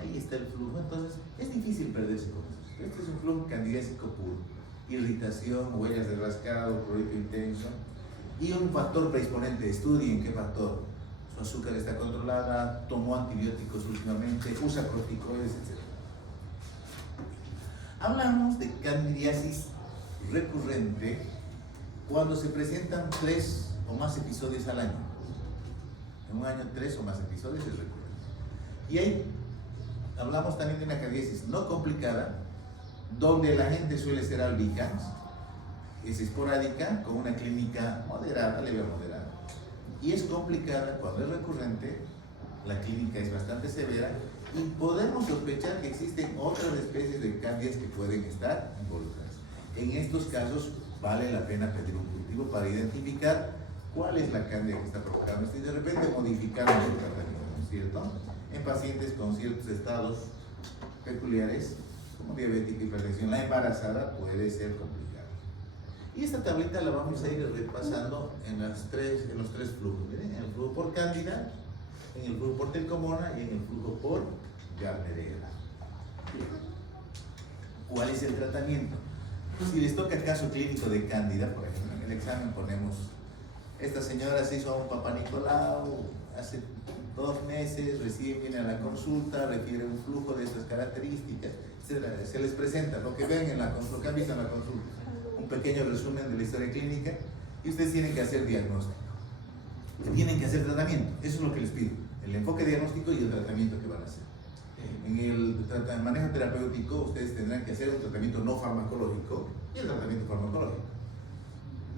Ahí está el flujo, entonces es difícil perderse con eso. Este es un flujo candidiásico puro. Irritación, huellas de rascado, prurito intenso y un factor predisponente. Estudien qué factor. Su azúcar está controlada, tomó antibióticos últimamente, usa corticoides, etc. Hablamos de candidiasis recurrente cuando se presentan 3 o más episodios al año. En un año 3 o más episodios es recurrente. Y ahí hablamos también de una candidiasis no complicada, donde la gente suele ser albicans, es esporádica, con una clínica moderada, leve a moderada. Y es complicada cuando es recurrente, la clínica es bastante severa, y podemos sospechar que existen otras especies de cándidas que pueden estar involucradas. En estos casos vale la pena pedir un cultivo para identificar cuál es la cándida que está provocando esto y de repente modificamos el tratamiento, ¿no es cierto? En pacientes con ciertos estados peculiares, como diabética y hipertensión, la embarazada puede ser complicada. Y esta tablita la vamos a ir repasando en los tres flujos. ¿Miren? En el flujo por cándida, en el flujo por Trichomona y en el flujo por Gardnerella. ¿Cuál es el tratamiento? Si les toca caso clínico de cándida, por ejemplo, en el examen ponemos, esta señora se hizo a un Papá Nicolau hace 2 meses, recién viene a la consulta, requiere un flujo de estas características, etc. Se les presenta lo que ven en la consulta, lo que han visto en la consulta, un pequeño resumen de la historia clínica y ustedes tienen que hacer diagnóstico. Tienen que hacer tratamiento, eso es lo que les pido, el enfoque diagnóstico y el tratamiento que van a hacer. En el manejo terapéutico ustedes tendrán que hacer un tratamiento no farmacológico y el tratamiento farmacológico.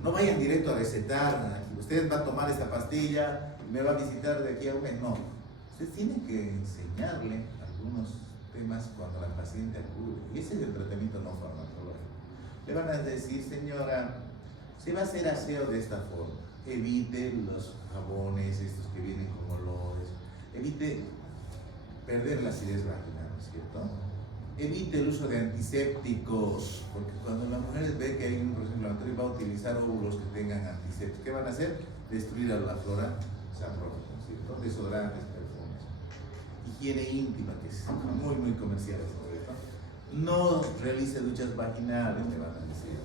No vayan directo a recetar, usted va a tomar esta pastilla y me va a visitar de aquí a un mes. No, ustedes tienen que enseñarle algunos temas cuando la paciente acude. Y ese es el tratamiento no farmacológico. Le van a decir, señora, se va a hacer aseo de esta forma. Evite los jabones, estos que vienen con olores. Evite perder la acidez vaginal, ¿no es cierto? Evite el uso de antisépticos, porque cuando la mujer ve que hay un proceso inflamatorio va a utilizar óvulos que tengan antisépticos. ¿Qué van a hacer? Destruir a la flora saprónica, ¿no es cierto? Desodorantes, perfumes. Higiene íntima, que es muy, muy comercial, ¿no es cierto? No realice duchas vaginales, le van a decir.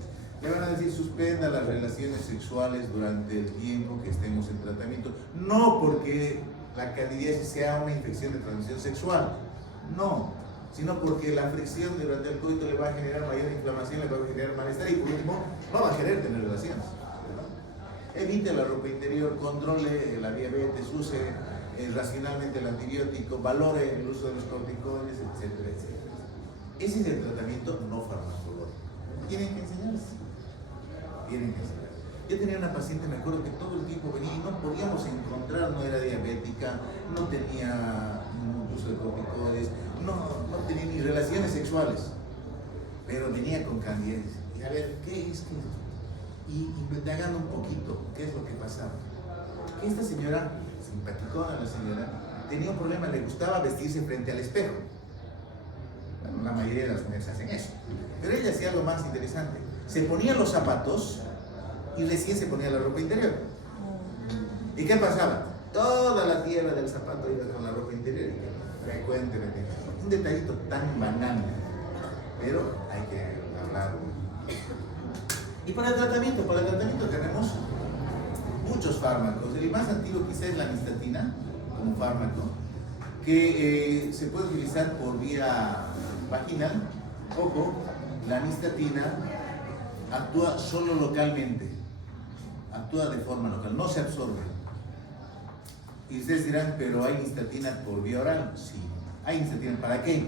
Le van a decir, suspenda las relaciones sexuales durante el tiempo que estemos en tratamiento. No porque la candidiasis sea una infección de transmisión sexual, no, sino porque la fricción durante el coito le va a generar mayor inflamación, le va a generar malestar y por último no va a querer tener relaciones, ¿verdad? Evite la ropa interior, controle la diabetes, use racionalmente el antibiótico, valore el uso de los corticoides, etcétera, etcétera. Ese es el tratamiento no farmacológico. Tienen que enseñarse. Tienen que enseñarse. Yo tenía una paciente, me acuerdo que todo el tiempo venía y no podíamos encontrar, no era diabética, no tenía uso de corticoides, no tenía ni relaciones sexuales, pero venía con candidiasis. Y a ver, ¿qué es? Y indagando un poquito, ¿qué es lo que pasaba? Que esta señora, simpaticona la señora, tenía un problema, le gustaba vestirse frente al espejo. Bueno, la mayoría de las mujeres hacen eso. Pero ella hacía algo más interesante. Se ponía los zapatos y recién se ponía la ropa interior. ¿Y qué pasaba? Toda la tierra del zapato iba con la ropa interior, frecuentemente. Un detallito tan banal, pero hay que hablar. Y para el tratamiento tenemos muchos fármacos. El más antiguo quizás es la nistatina, como fármaco, que se puede utilizar por vía vaginal. Ojo, la nistatina actúa solo localmente, actúa de forma local, no se absorbe. Y ustedes dirán, pero ¿hay nistatina por vía oral? Sí, hay nistatina. ¿Para qué?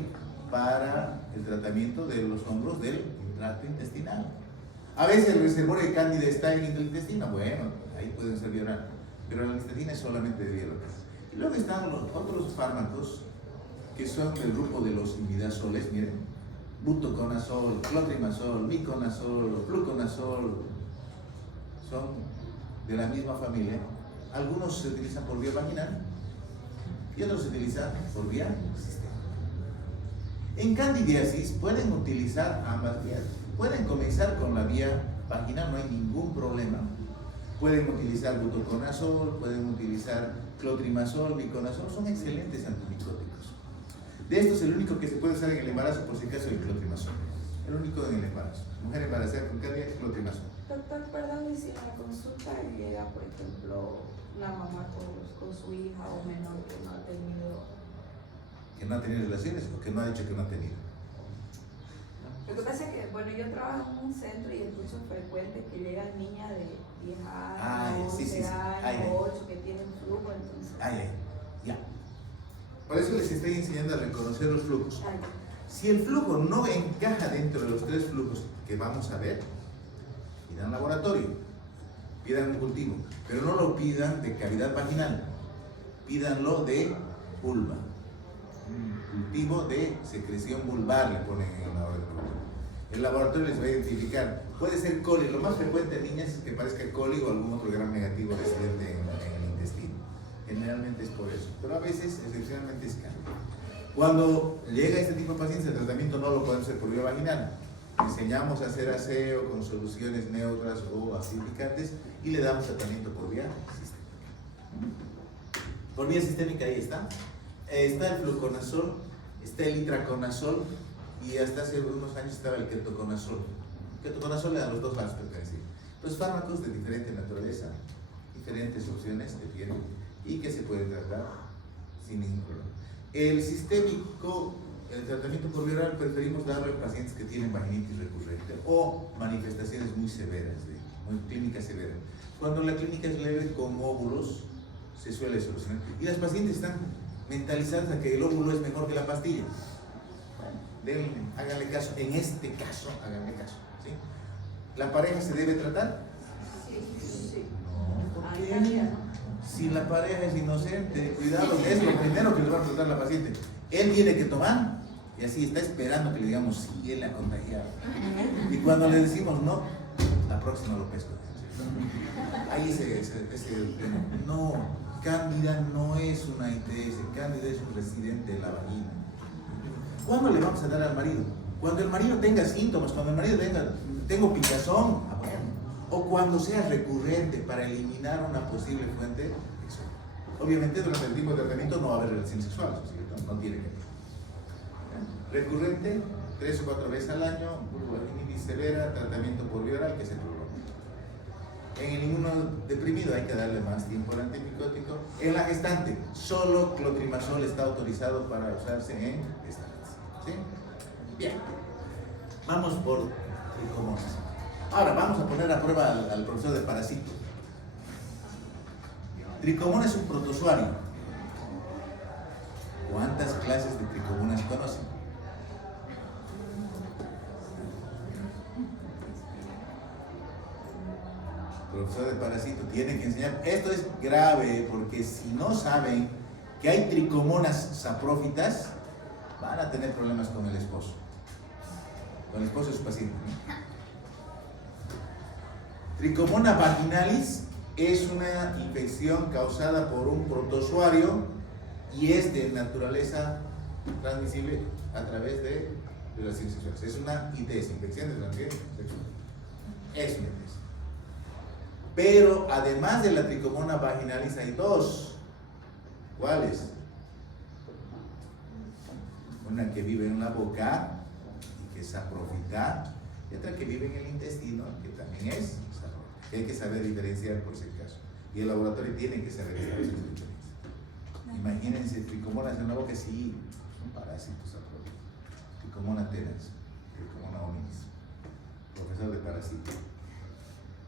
Para el tratamiento de los hongos del tracto intestinal. A veces el reservorio de cándida está en el intestino, bueno, ahí pueden ser vía oral, pero la nistatina es solamente de vía local. Y luego están los otros fármacos que son del grupo de los imidazoles, miren, butoconazol, clotrimazol, miconazol, fluconazol, son de la misma familia. Algunos se utilizan por vía vaginal y otros se utilizan por vía sistémica. En candidiasis pueden utilizar ambas vías. Pueden comenzar con la vía vaginal, no hay ningún problema. Pueden utilizar butoconazol, pueden utilizar clotrimazol, miconazol, son excelentes antimicóticos. De estos, el único que se puede usar en el embarazo, por si acaso, es el clotrimazol. El único en el embarazo. Mujer embarazada con candidiasis, clotrimazol. Doctor, perdón, y si en la consulta llega, por ejemplo, una mamá con su hija o menor que no ha tenido... ¿Que no ha tenido relaciones o que no ha dicho que no ha tenido? Lo que pasa es que, bueno, yo trabajo en un centro y escucho frecuente que llegan niñas de 10 años, 11 años, 8 que tienen flujo, entonces... Ya. Por eso les estoy enseñando a reconocer los flujos. Si el flujo no encaja dentro de los 3 flujos que vamos a ver, pidan laboratorio, pidan un cultivo, pero no lo pidan de cavidad vaginal, pídanlo de vulva. Cultivo de secreción vulvar le ponen en el laboratorio. El laboratorio les va a identificar. Puede ser coli, lo más frecuente en niñas es que parezca coli o algún otro gram negativo residente en el intestino. Generalmente es por eso, pero a veces, excepcionalmente, es cáncer. Cuando llega este tipo de pacientes, el tratamiento no lo podemos hacer por vía vaginal. Enseñamos a hacer aseo con soluciones neutras o acidificantes y le damos tratamiento por vía sistémica. Por vía sistémica ahí está. Está el fluconazol, está el itraconazol y hasta hace unos años estaba el ketoconazol. Ketoconazol a los 2 lados pertenecen. Los fármacos de diferente naturaleza, diferentes opciones que tienen y que se pueden tratar sin ningún problema. El sistémico, el tratamiento por vía oral, preferimos darlo en pacientes que tienen vaginitis recurrente o manifestaciones muy severas, muy clínica severa. Cuando la clínica es leve con óvulos, se suele solucionar. Y las pacientes están mentalizados a que el óvulo es mejor que la pastilla. Bueno, háganle caso, en este caso, háganle caso. ¿Sí? ¿La pareja se debe tratar? Sí. No, ¿por qué? Si la pareja es inocente, cuidado, es lo primero que le va a tratar la paciente. Él tiene que tomar y así está esperando que le digamos si él la contagiado. Y cuando le decimos no, la próxima lo pesco. Ahí ese tema. No, Cándida no es una ITS, Cándida es un residente de la vagina. ¿Cuándo le vamos a dar al marido? Cuando el marido tenga síntomas, cuando el marido tengo picazón, o cuando sea recurrente para eliminar una posible fuente sexual. Obviamente durante el tiempo de tratamiento no va a haber relación sexual, ¿cierto? No tiene que haber. Recurrente, 3 o 4 veces al año, vulvovaginitis severa, tratamiento por vía oral que se prolonga. En el inmunodeprimido hay que darle más tiempo al antipsicótico. En la gestante, solo clotrimazol está autorizado para usarse en gestantes. ¿Sí? Bien. Vamos por tricomonas. Ahora vamos a poner a prueba al profesor de parasito. Tricomona es un protozoario. ¿Cuántas clases de tricomonas conocen? Profesor de parasito tiene que enseñar. Esto es grave porque si no saben que hay tricomonas saprófitas, van a tener problemas con el esposo. Con el esposo de su paciente, ¿no? Tricomona vaginalis es una infección causada por un protozoario y es de naturaleza transmisible a través de relaciones sexuales. Es una ITS, infección de transmisión sexual. Es una ITS. Pero además de la tricomona vaginalis hay dos. ¿Cuáles? Una que vive en la boca y que es saprófita, y otra que vive en el intestino, que también es saprófita, que hay que saber diferenciar por ese caso. Y el laboratorio tiene que saber establecer sus diferencias. Imagínense, tricomonas en la boca, sí, son parásitos saprófitos. Tricomona tenas, tricomona hominis, profesor de parasito.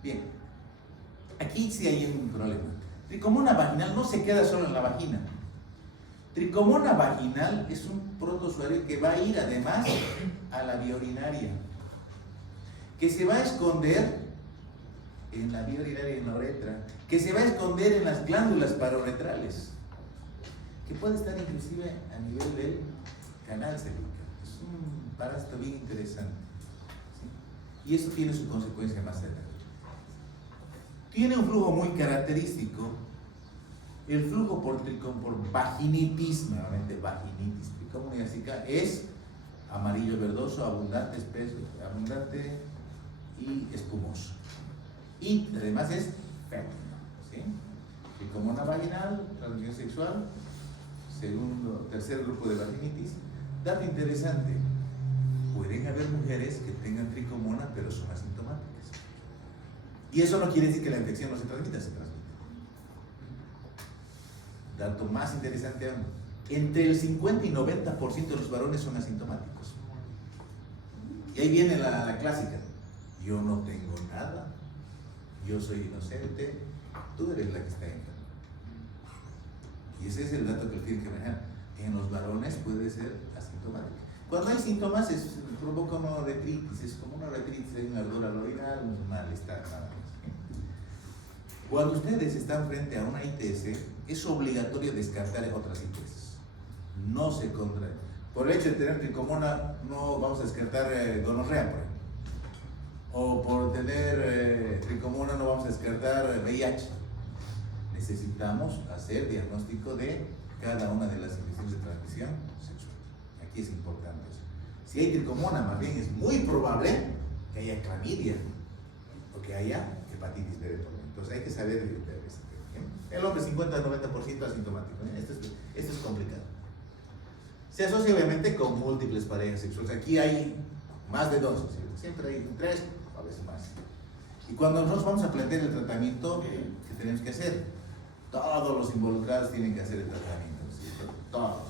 Bien, aquí sí hay un problema. Tricomona vaginal no se queda solo en la vagina. Tricomona vaginal es un protozoario que va a ir además a la vía urinaria, que se va a esconder en la vía urinaria y en la uretra, que se va a esconder en las glándulas paroretrales, que puede estar inclusive a nivel del canal cervical. Es un parásito bien interesante, ¿sí? Y eso tiene su consecuencia más adelante. Tiene un flujo muy característico. El flujo por vaginitis, nuevamente vaginitis, tricomona asica, es amarillo verdoso, abundante, espeso, abundante y espumoso. Y además es fémino, ¿sí? Tricomona vaginal, transmisión sexual, tercer grupo de vaginitis. Dato interesante, pueden haber mujeres que tengan tricomona pero son asintomáticas. Y eso no quiere decir que la infección no se transmita, se transmite. Dato más interesante aún, entre el 50 y 90% de los varones son asintomáticos. Y ahí viene la clásica: yo no tengo nada, yo soy inocente, tú eres la que está enferma. Y ese es el dato que tiene que manejar. En los varones puede ser asintomático. Cuando hay síntomas, provoca una retritis, es como una retritis, hay una ardor al orinal, un malestar, nada más. Cuando ustedes están frente a una ITS, es obligatorio descartar otras ITS. No se contrae. Por el hecho de tener tricomona, no vamos a descartar gonorrea, por ejemplo. O por tener tricomona, no vamos a descartar VIH. Necesitamos hacer diagnóstico de cada una de las infecciones de transmisión sexual. Aquí es importante eso. Si hay tricomona, más bien es muy probable que haya clamidia o que haya hepatitis B de por medio. Entonces hay que saber evitar ese tema. El hombre 50-90% asintomático. Esto es complicado. Se asocia obviamente con múltiples parejas sexuales. Aquí hay más de 2, siempre hay 3, a veces más. Y cuando nosotros vamos a plantear el tratamiento, ¿qué tenemos que hacer? Todos los involucrados tienen que hacer el tratamiento, ¿cierto? Todos.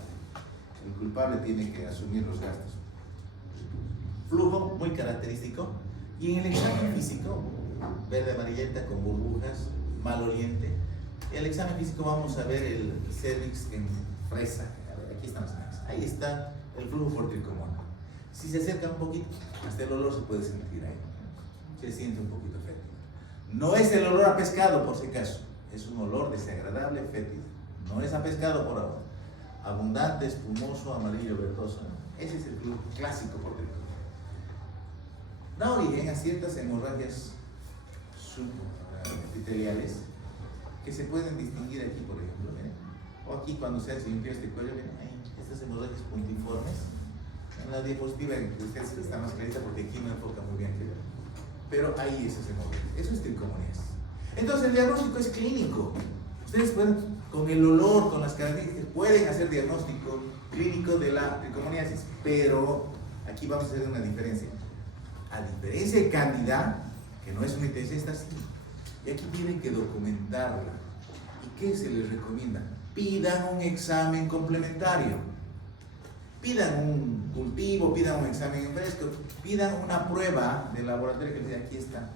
El culpable tiene que asumir los gastos. Flujo muy característico. Y en el examen físico, verde amarillenta con burbujas, maloliente. El examen físico vamos a ver el cervix en fresa. A ver, aquí están las imágenes. Ahí está el flujo por tricomona. Si se acerca un poquito, hasta el olor se puede sentir ahí. Se siente un poquito fétido. No es el olor a pescado, por si acaso. Es un olor desagradable, fétido. No es a pescado por ahora. Abundante, espumoso, amarillo, verdoso. Ese es el flujo clásico por tricomona. Da origen a ciertas hemorragias subepiteliales que se pueden distinguir aquí, por ejemplo, ¿ven? O aquí cuando se hace limpia este cuello, ven ahí, estas hemorragias puntiformes. En la diapositiva ustedes está más clarita porque aquí no enfoca muy bien, pero ahí esas hemorragias. Eso es tricomoniasis. Entonces el diagnóstico es clínico. Ustedes pueden, con el olor, con las características, pueden hacer diagnóstico clínico de la tricomoniasis, pero aquí vamos a hacer una diferencia. A diferencia de Candida, que no es una ITS, está así. Y aquí tienen que documentarla. ¿Y qué se les recomienda? Pidan un examen complementario. Pidan un cultivo, pidan un examen en fresco, pidan una prueba de laboratorio que les diga, aquí está.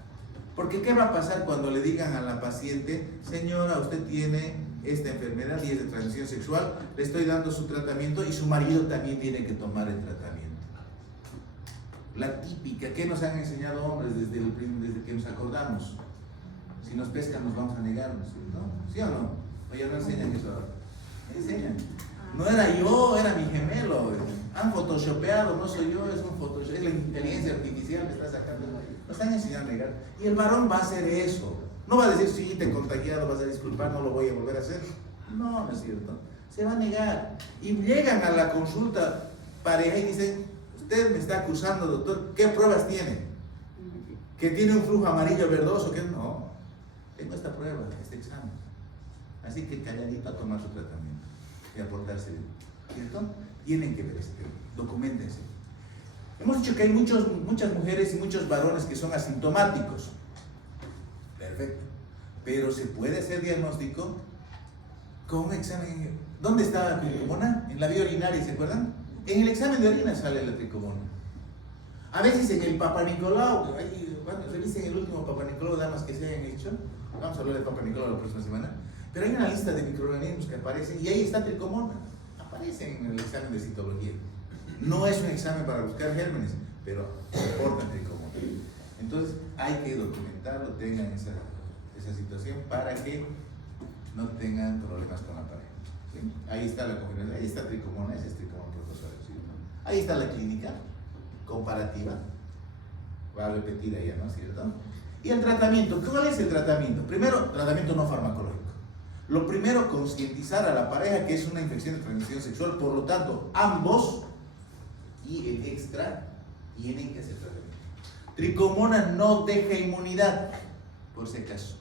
Porque ¿qué va a pasar cuando le digan a la paciente, señora, usted tiene esta enfermedad y es de transmisión sexual, le estoy dando su tratamiento y su marido también tiene que tomar el tratamiento? La típica, ¿qué nos han enseñado hombres desde que nos acordamos? Si nos pescan nos vamos a negarnos, ¿no? ¿Sí o no? O ya no enseñan eso ahora. Enseñan. No era yo, era mi gemelo. Han photoshopeado, no soy yo, es un photoshop, es la inteligencia artificial que está sacando. Nos están enseñando a negar. Y el varón va a hacer eso. No va a decir, sí, te he contagiado, vas a disculpar, no lo voy a volver a hacer. No, no es cierto. Se va a negar. Y llegan a la consulta pareja y dicen, usted me está acusando, doctor, ¿qué pruebas tiene? ¿Que tiene un flujo amarillo verdoso? ¿Qué? No, tengo esta prueba, este examen. Así que calladito a tomar su tratamiento y a portarse bien, ¿cierto? Tienen que ver este tema, documentense. Hemos dicho que hay muchas mujeres y muchos varones que son asintomáticos. Perfecto. Pero se puede hacer diagnóstico con un examen. ¿Dónde está la tricomona? En la vía urinaria, ¿se acuerdan? En el examen de orina sale la tricomona. A veces en el Papa Nicolau, revisen el último Papa Nicolau, damas que se hayan hecho. Vamos a hablar del Papa Nicolau la próxima semana. Pero hay una lista de microorganismos que aparecen y ahí está tricomona. Aparece en el examen de citología. No es un examen para buscar gérmenes, pero importa tricomona. Entonces hay que documentarlo, tengan esa situación para que no tengan problemas con la pareja. ¿Sí? Ahí está la confirmación, ahí está tricomona, ese es tricomona protozoario. ¿Sí? Ahí está la clínica comparativa. Va a repetir ahí, ¿no es cierto? Y el tratamiento, ¿cuál es el tratamiento? Primero, tratamiento no farmacológico. Lo primero, concientizar a la pareja que es una infección de transmisión sexual, por lo tanto, ambos y el extra tienen que hacer tratamiento. Tricomona no deja inmunidad, por si acaso.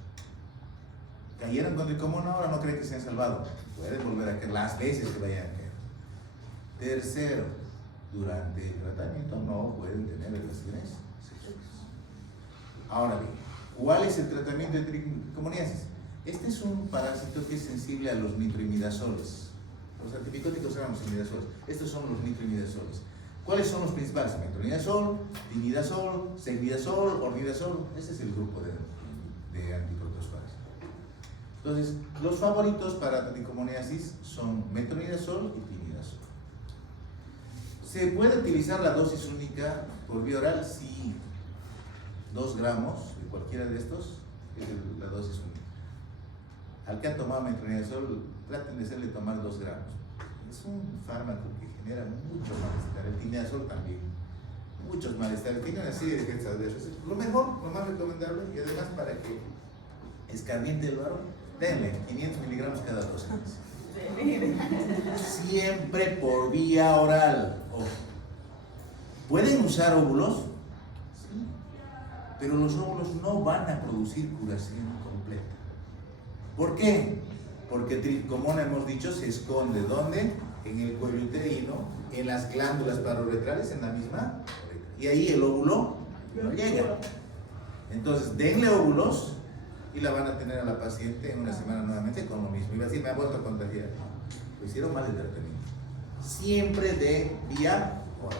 Cayeron con tricomona, ahora no creen que se han salvado. Pueden volver a caer las veces que vayan a caer. Tercero, durante el tratamiento no pueden tener relaciones sexuales. Ahora bien, ¿cuál es el tratamiento de tricomoniasis? Este es un parásito que es sensible a los nitroimidazoles. Los antificóticos eran los imidazoles. Estos son los nitroimidazoles. ¿Cuáles son los principales? Metronidazol, timidazol, secvidazol, ornidazol. Ese es el grupo de antiprotozoarios. Entonces, los favoritos para tricomoniasis son metronidazol y timidazol. ¿Se puede utilizar la dosis única por vía oral? Sí. 2 gramos de cualquiera de estos es la dosis única. Al que ha tomado metronidazol, traten de hacerle tomar 2 gramos. Es un fármaco que genera mucho malestar. El timidazol también. Muchos malestares. Tiene una serie de defensas de eso. Lo mejor, lo más recomendable, y además para que escarmiente el varón, denle 500 miligramos cada 2 horas. Siempre por vía oral. Ojo. ¿Pueden usar óvulos? Sí. Pero los óvulos no van a producir curación completa. ¿Por qué? Porque tricomona, hemos dicho, se esconde ¿dónde? En el cuello uterino, en las glándulas paroretrales, en la misma. Y ahí el óvulo no llega. Entonces, denle óvulos y la van a tener a la paciente en una semana nuevamente con lo mismo. Y va a decir, me ha vuelto a contagiar. Lo hicieron mal el tratamiento. Siempre de vía oral.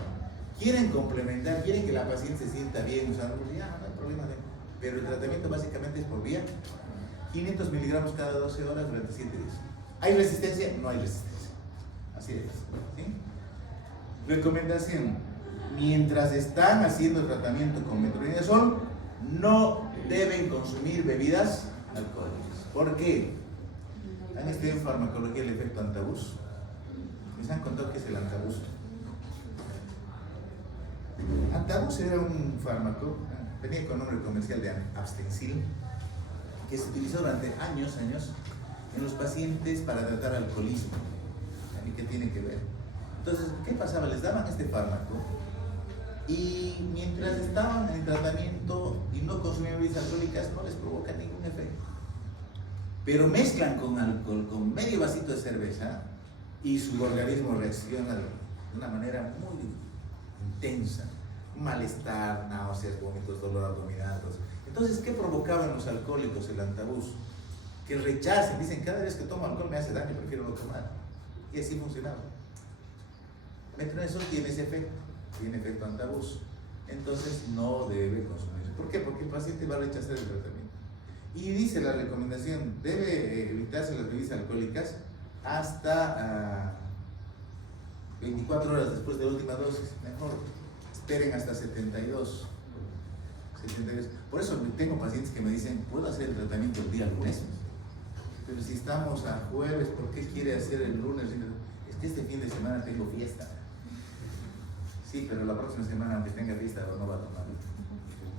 Quieren complementar, quieren que la paciente se sienta bien usando, ya no hay problema. Pero el tratamiento básicamente es por vía. 500 miligramos cada 12 horas durante 7 días. ¿Hay resistencia? No hay resistencia. Así de fácil, ¿sí? Recomendación: mientras están haciendo tratamiento con metronidazol, no deben consumir bebidas alcohólicas. ¿Por qué? ¿Han estudiado en farmacología el efecto antabús? ¿Les han contado qué es el antabús? Antabús era un fármaco, venía con nombre comercial de Abstensil, que se utilizó durante años en los pacientes para tratar alcoholismo. ¿Y qué tiene que ver? Entonces, ¿qué pasaba? Les daban este fármaco y mientras estaban en tratamiento y no consumían bebidas alcohólicas, no les provoca ningún efecto. Pero mezclan con alcohol, con medio vasito de cerveza, y su organismo reacciona de una manera muy intensa. Malestar, náuseas, vómitos, dolor abdominal. Entonces, ¿qué provocaban los alcohólicos, el antabús? Que rechacen, dicen, cada vez que tomo alcohol me hace daño, prefiero no tomar. Y así funcionaba. Metronidazol tiene ese efecto, tiene efecto antabús. Entonces no debe consumirse. ¿Por qué? Porque el paciente va a rechazar el tratamiento. Y dice la recomendación, debe evitarse las bebidas alcohólicas hasta 24 horas después de la última dosis. Mejor esperen hasta 72. Por eso tengo pacientes que me dicen, ¿puedo hacer el tratamiento el día lunes? Pero si estamos a jueves, ¿por qué quiere hacer el lunes? Es que este fin de semana tengo fiesta. Sí, pero la próxima semana, aunque tenga fiesta, no va a tomar.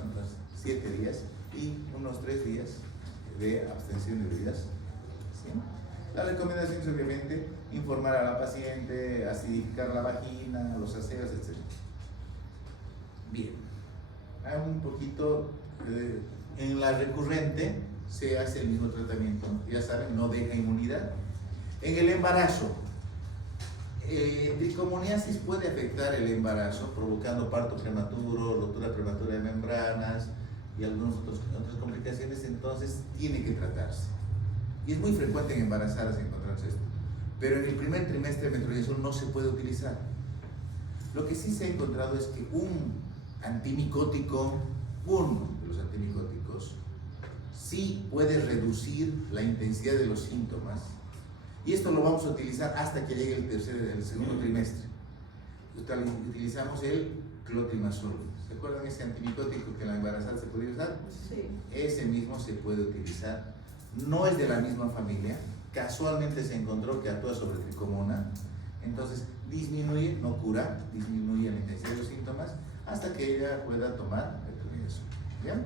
Entonces, 7 días y unos 3 días de abstención de bebidas. ¿Sí? La recomendación es obviamente informar a la paciente, acidificar la vagina, los aseos, etc. Bien, hay un poquito, en la recurrente se hace el mismo tratamiento, ya saben, no deja inmunidad. En el embarazo, tricomoniasis puede afectar el embarazo, provocando parto prematuro, rotura prematura de membranas y algunas otras complicaciones, entonces tiene que tratarse. Y es muy frecuente en embarazadas encontrarse esto. Pero en el primer trimestre de metronidazol no se puede utilizar. Lo que sí se ha encontrado es que un antimicótico, uno de los antimicóticos, sí puede reducir la intensidad de los síntomas. Y esto lo vamos a utilizar hasta que llegue el segundo trimestre. Utilizamos el clotrimazol. ¿Se acuerdan ese antimicótico que en la embarazada se puede usar? Sí. Ese mismo se puede utilizar. No es de la misma familia. Casualmente se encontró que actúa sobre tricomona. Entonces disminuye, no cura, disminuye la intensidad de los síntomas hasta que ella pueda tomar metronidazol. ¿Bien?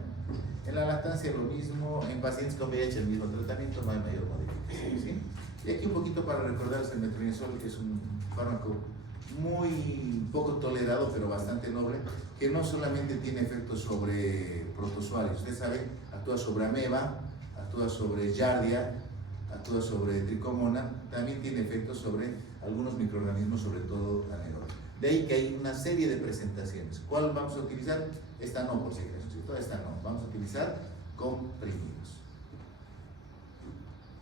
En la lactancia lo mismo, en pacientes con VIH el mismo tratamiento, no hay mayor modificación. ¿Sí? Y aquí un poquito para recordarles, el metronidazol es un fármaco muy poco tolerado, pero bastante noble, que no solamente tiene efectos sobre protozoarios. Ustedes saben, actúa sobre ameba, actúa sobre giardia, actúa sobre tricomona, también tiene efectos sobre algunos microorganismos, sobre todo anaerobios. De ahí que hay una serie de presentaciones. ¿Cuál vamos a utilizar? Esta no, por si acaso, ¿cierto? Esta no. Vamos a utilizar comprimidos.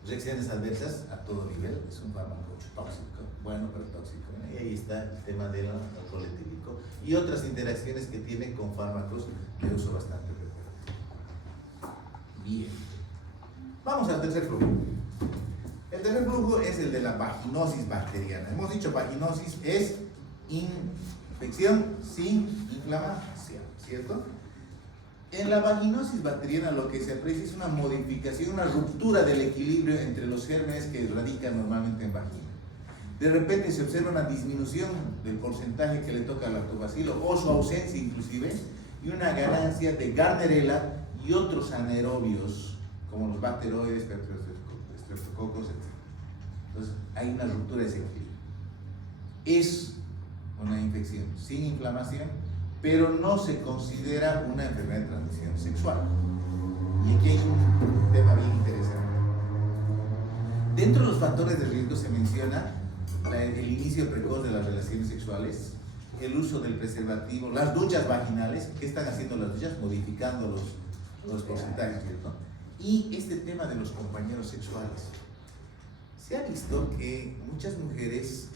Reacciones adversas a todo nivel, es un fármaco tóxico, bueno pero tóxico. Y ahí está el tema del alcohol etílico y otras interacciones que tiene con fármacos de uso bastante frecuente. Bien. Vamos al tercer flujo. El tercer flujo es el de la vaginosis bacteriana. Hemos dicho vaginosis es infección sin inflamación, ¿cierto? En la vaginosis bacteriana lo que se aprecia es una modificación, una ruptura del equilibrio entre los gérmenes que radican normalmente en vagina. De repente se observa una disminución del porcentaje que le toca al lactobacilo o su ausencia inclusive, y una ganancia de Gardnerella y otros anaerobios como los bacteroides, streptococos, etc. Entonces hay una ruptura de ese equilibrio. Es una infección sin inflamación, pero no se considera una enfermedad de transmisión sexual. Y aquí hay un tema bien interesante. Dentro de los factores de riesgo se menciona el inicio precoz de las relaciones sexuales, el uso del preservativo, las duchas vaginales. ¿Qué están haciendo las duchas? Modificando los porcentajes, ¿no? Y este tema de los compañeros sexuales. Se ha visto que muchas mujeres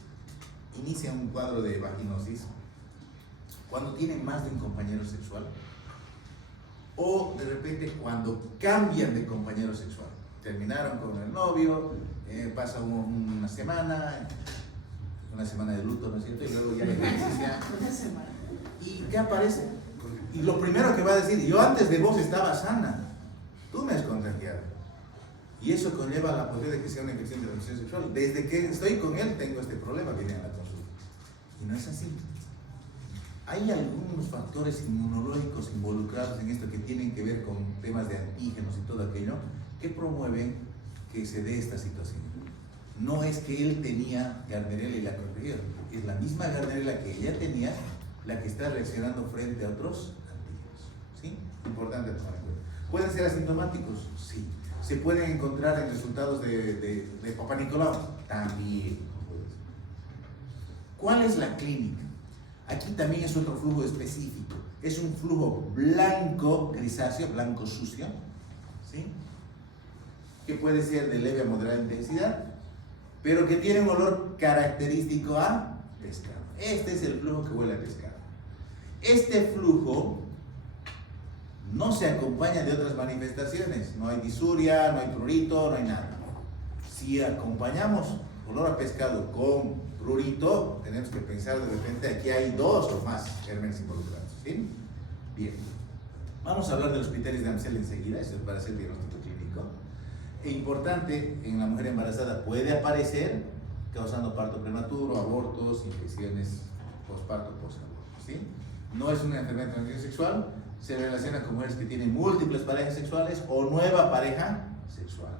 inician un cuadro de vaginosis cuando tienen más de un compañero sexual o de repente cuando cambian de compañero sexual. terminaron con el novio, pasa una semana de luto, ¿no es cierto? Y luego ya inicia. Una semana. ¿Y qué aparece? Y lo primero que va a decir, yo antes de vos estaba sana, tú me has contagiado. Y eso conlleva la posibilidad de que sea una infección de transmisión sexual. Desde que estoy con él tengo este problema, viene a la consulta. Y no es así. Hay algunos factores inmunológicos involucrados en esto que tienen que ver con temas de antígenos y todo aquello que promueven que se dé esta situación. No es que él tenía Gardnerella y la contagió, es la misma Gardnerella que ella tenía la que está reaccionando frente a otros antígenos. ¿Sí? Importante tomar en cuenta. ¿Pueden ser asintomáticos? Sí. ¿Se pueden encontrar en resultados de Papá Nicolau? También. ¿Cuál es la clínica? Aquí también es otro flujo específico. Es un flujo blanco grisáceo, blanco sucio, ¿sí? Que puede ser de leve a moderada intensidad, pero que tiene un olor característico a pescado. Este es el flujo que huele a pescado. Este flujo no se acompaña de otras manifestaciones. No hay disuria, no hay prurito, no hay nada. Si acompañamos olor a pescado con prurito, tenemos que pensar de repente aquí hay dos o más gérmenes involucrados. ¿Sí? Bien. Vamos a hablar de los criterios de Amsel enseguida, eso es para hacer el diagnóstico clínico. E importante, en la mujer embarazada puede aparecer causando parto prematuro, abortos, infecciones postparto, posaborto. ¿Sí? No es una enfermedad de transmisión sexual, se relaciona con mujeres que tienen múltiples parejas sexuales o nueva pareja sexual.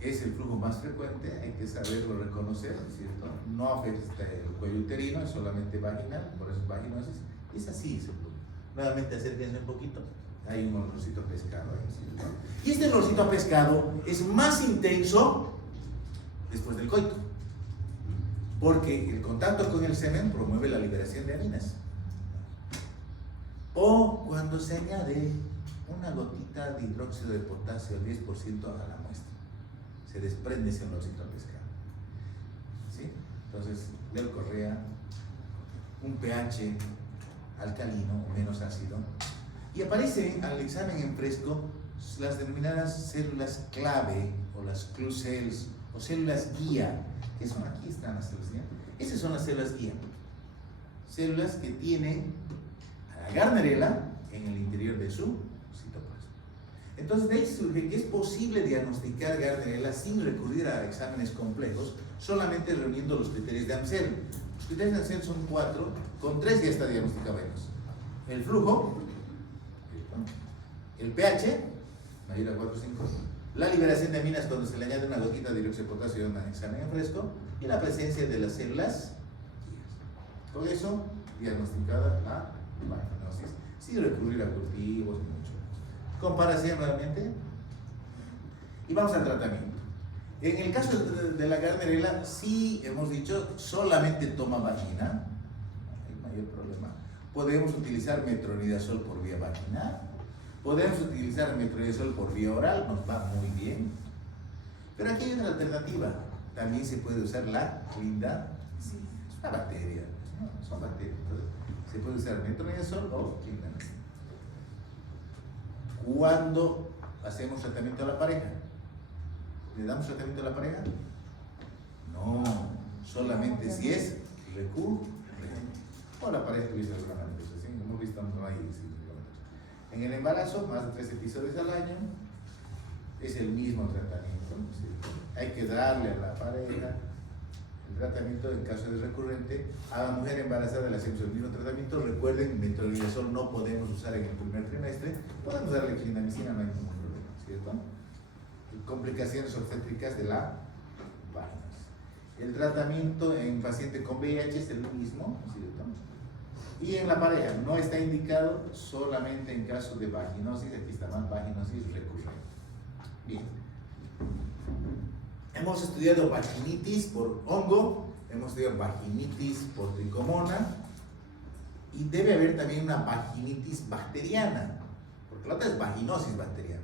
Es el flujo más frecuente, hay que saberlo reconocer, ¿cierto? No afecta el cuello uterino, es solamente vaginal, por eso es vaginosis. Es así ese flujo. Nuevamente acérquense un poquito, hay un olorcito a pescado ahí, ¿cierto? Y este olorcito a pescado es más intenso después del coito, porque el contacto con el semen promueve la liberación de aminas. O cuando se añade una gotita de hidróxido de potasio al 10% a la muestra, se desprende ese olorcito a pescado. ¿Sí? Entonces, Leo Correa, un pH alcalino o menos ácido, y aparece al examen en fresco las denominadas células clave o las clue cells o células guía, que son, aquí están las células guía. Esas son las células guía, células que tienen a la Gardnerella en el interior de su citoplasma. Entonces de ahí surge que es posible diagnosticar Gardnerella sin recurrir a exámenes complejos, solamente reuniendo los criterios de Amsel. Los criterios de Amsel son 4, con 3 ya está diagnosticado menos. El flujo, el pH, mayor a 4 o 5, la liberación de aminas cuando se le añade una gotita de dióxido de potasio en un examen en fresco, y la presencia de las células guías. Con eso, diagnosticada la vaginosis, sin recurrir a cultivos ni mucho más. Comparación nuevamente, y vamos al tratamiento. En el caso de la Gardnerella, sí hemos dicho, solamente toma vagina, no hay mayor problema. Podemos utilizar metronidazol por vía vaginal, podemos utilizar metronidazol por vía oral, nos va muy bien. Pero aquí hay otra alternativa, también se puede usar la clindamicina. Es una bacteria, ¿no? Son bacterias, entonces se puede usar metronidazol o clindamicina. ¿Cuándo hacemos tratamiento a la pareja? ¿Le damos tratamiento a la pareja? No, solamente si es recurrente o la pareja tuviese alguna manifestación. Hemos visto no hay en el embarazo, más de 3 episodios al año, es el mismo tratamiento, ¿sí? Hay que darle a la pareja el tratamiento en caso de recurrente. A la mujer embarazada le hacemos el mismo tratamiento. Recuerden, metronidazol no podemos usar en el primer trimestre, podemos darle clindamicina, no hay ningún problema, ¿cierto? Complicaciones obstétricas de la vaginosis. El tratamiento en paciente con VIH es el mismo, ¿cierto? Y en la pareja no está indicado solamente en caso de vaginosis, aquí está más vaginosis recurrente. Bien. Hemos estudiado vaginitis por hongo, hemos estudiado vaginitis por tricomona, y debe haber también una vaginitis bacteriana, porque la otra es vaginosis bacteriana.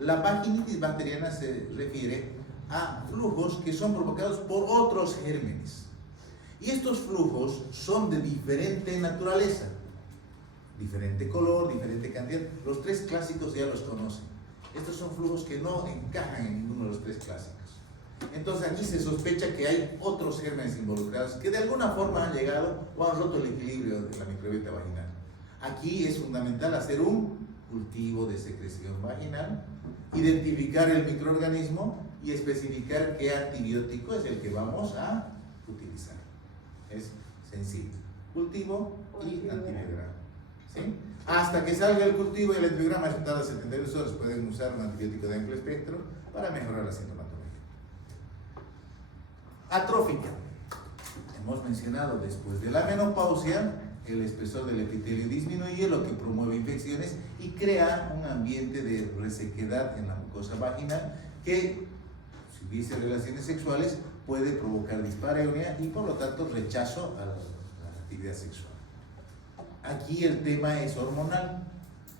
La vaginitis bacteriana se refiere a flujos que son provocados por otros gérmenes. Y estos flujos son de diferente naturaleza, diferente color, diferente cantidad. Los 3 clásicos ya los conocen. Estos son flujos que no encajan en ninguno de los tres clásicos. Entonces aquí se sospecha que hay otros gérmenes involucrados que de alguna forma han llegado o han roto el equilibrio de la microbiota vaginal. Aquí es fundamental hacer un cultivo de secreción vaginal, identificar el microorganismo y especificar qué antibiótico es el que vamos a utilizar. Es sencillo. Cultivo y antibiograma. ¿Sí? Hasta que salga el cultivo y el antibiograma, resultado de 72 horas, pueden usar un antibiótico de amplio espectro para mejorar la sintomatología. Atrófica. Hemos mencionado, después de la menopausia, el espesor del epitelio disminuye, lo que promueve infecciones y crea un ambiente de resequedad en la mucosa vaginal que, si hubiese relaciones sexuales, puede provocar dispareunia y por lo tanto rechazo a la actividad sexual. Aquí el tema es hormonal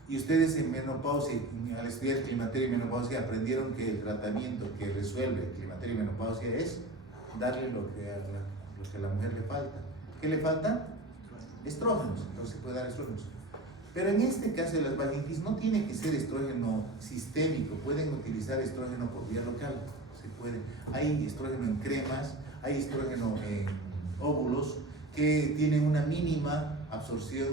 y ustedes en menopausia, al estudiar climaterio y menopausia, aprendieron que el tratamiento que resuelve el climaterio y menopausia es darle lo que a la mujer le falta. ¿Qué le falta? Estrógenos. Entonces se puede dar estrógenos. Pero en este caso de las vaginitis no tiene que ser estrógeno sistémico, pueden utilizar estrógeno por vía local. Se puede. Hay estrógeno en cremas, hay estrógeno en óvulos que tienen una mínima absorción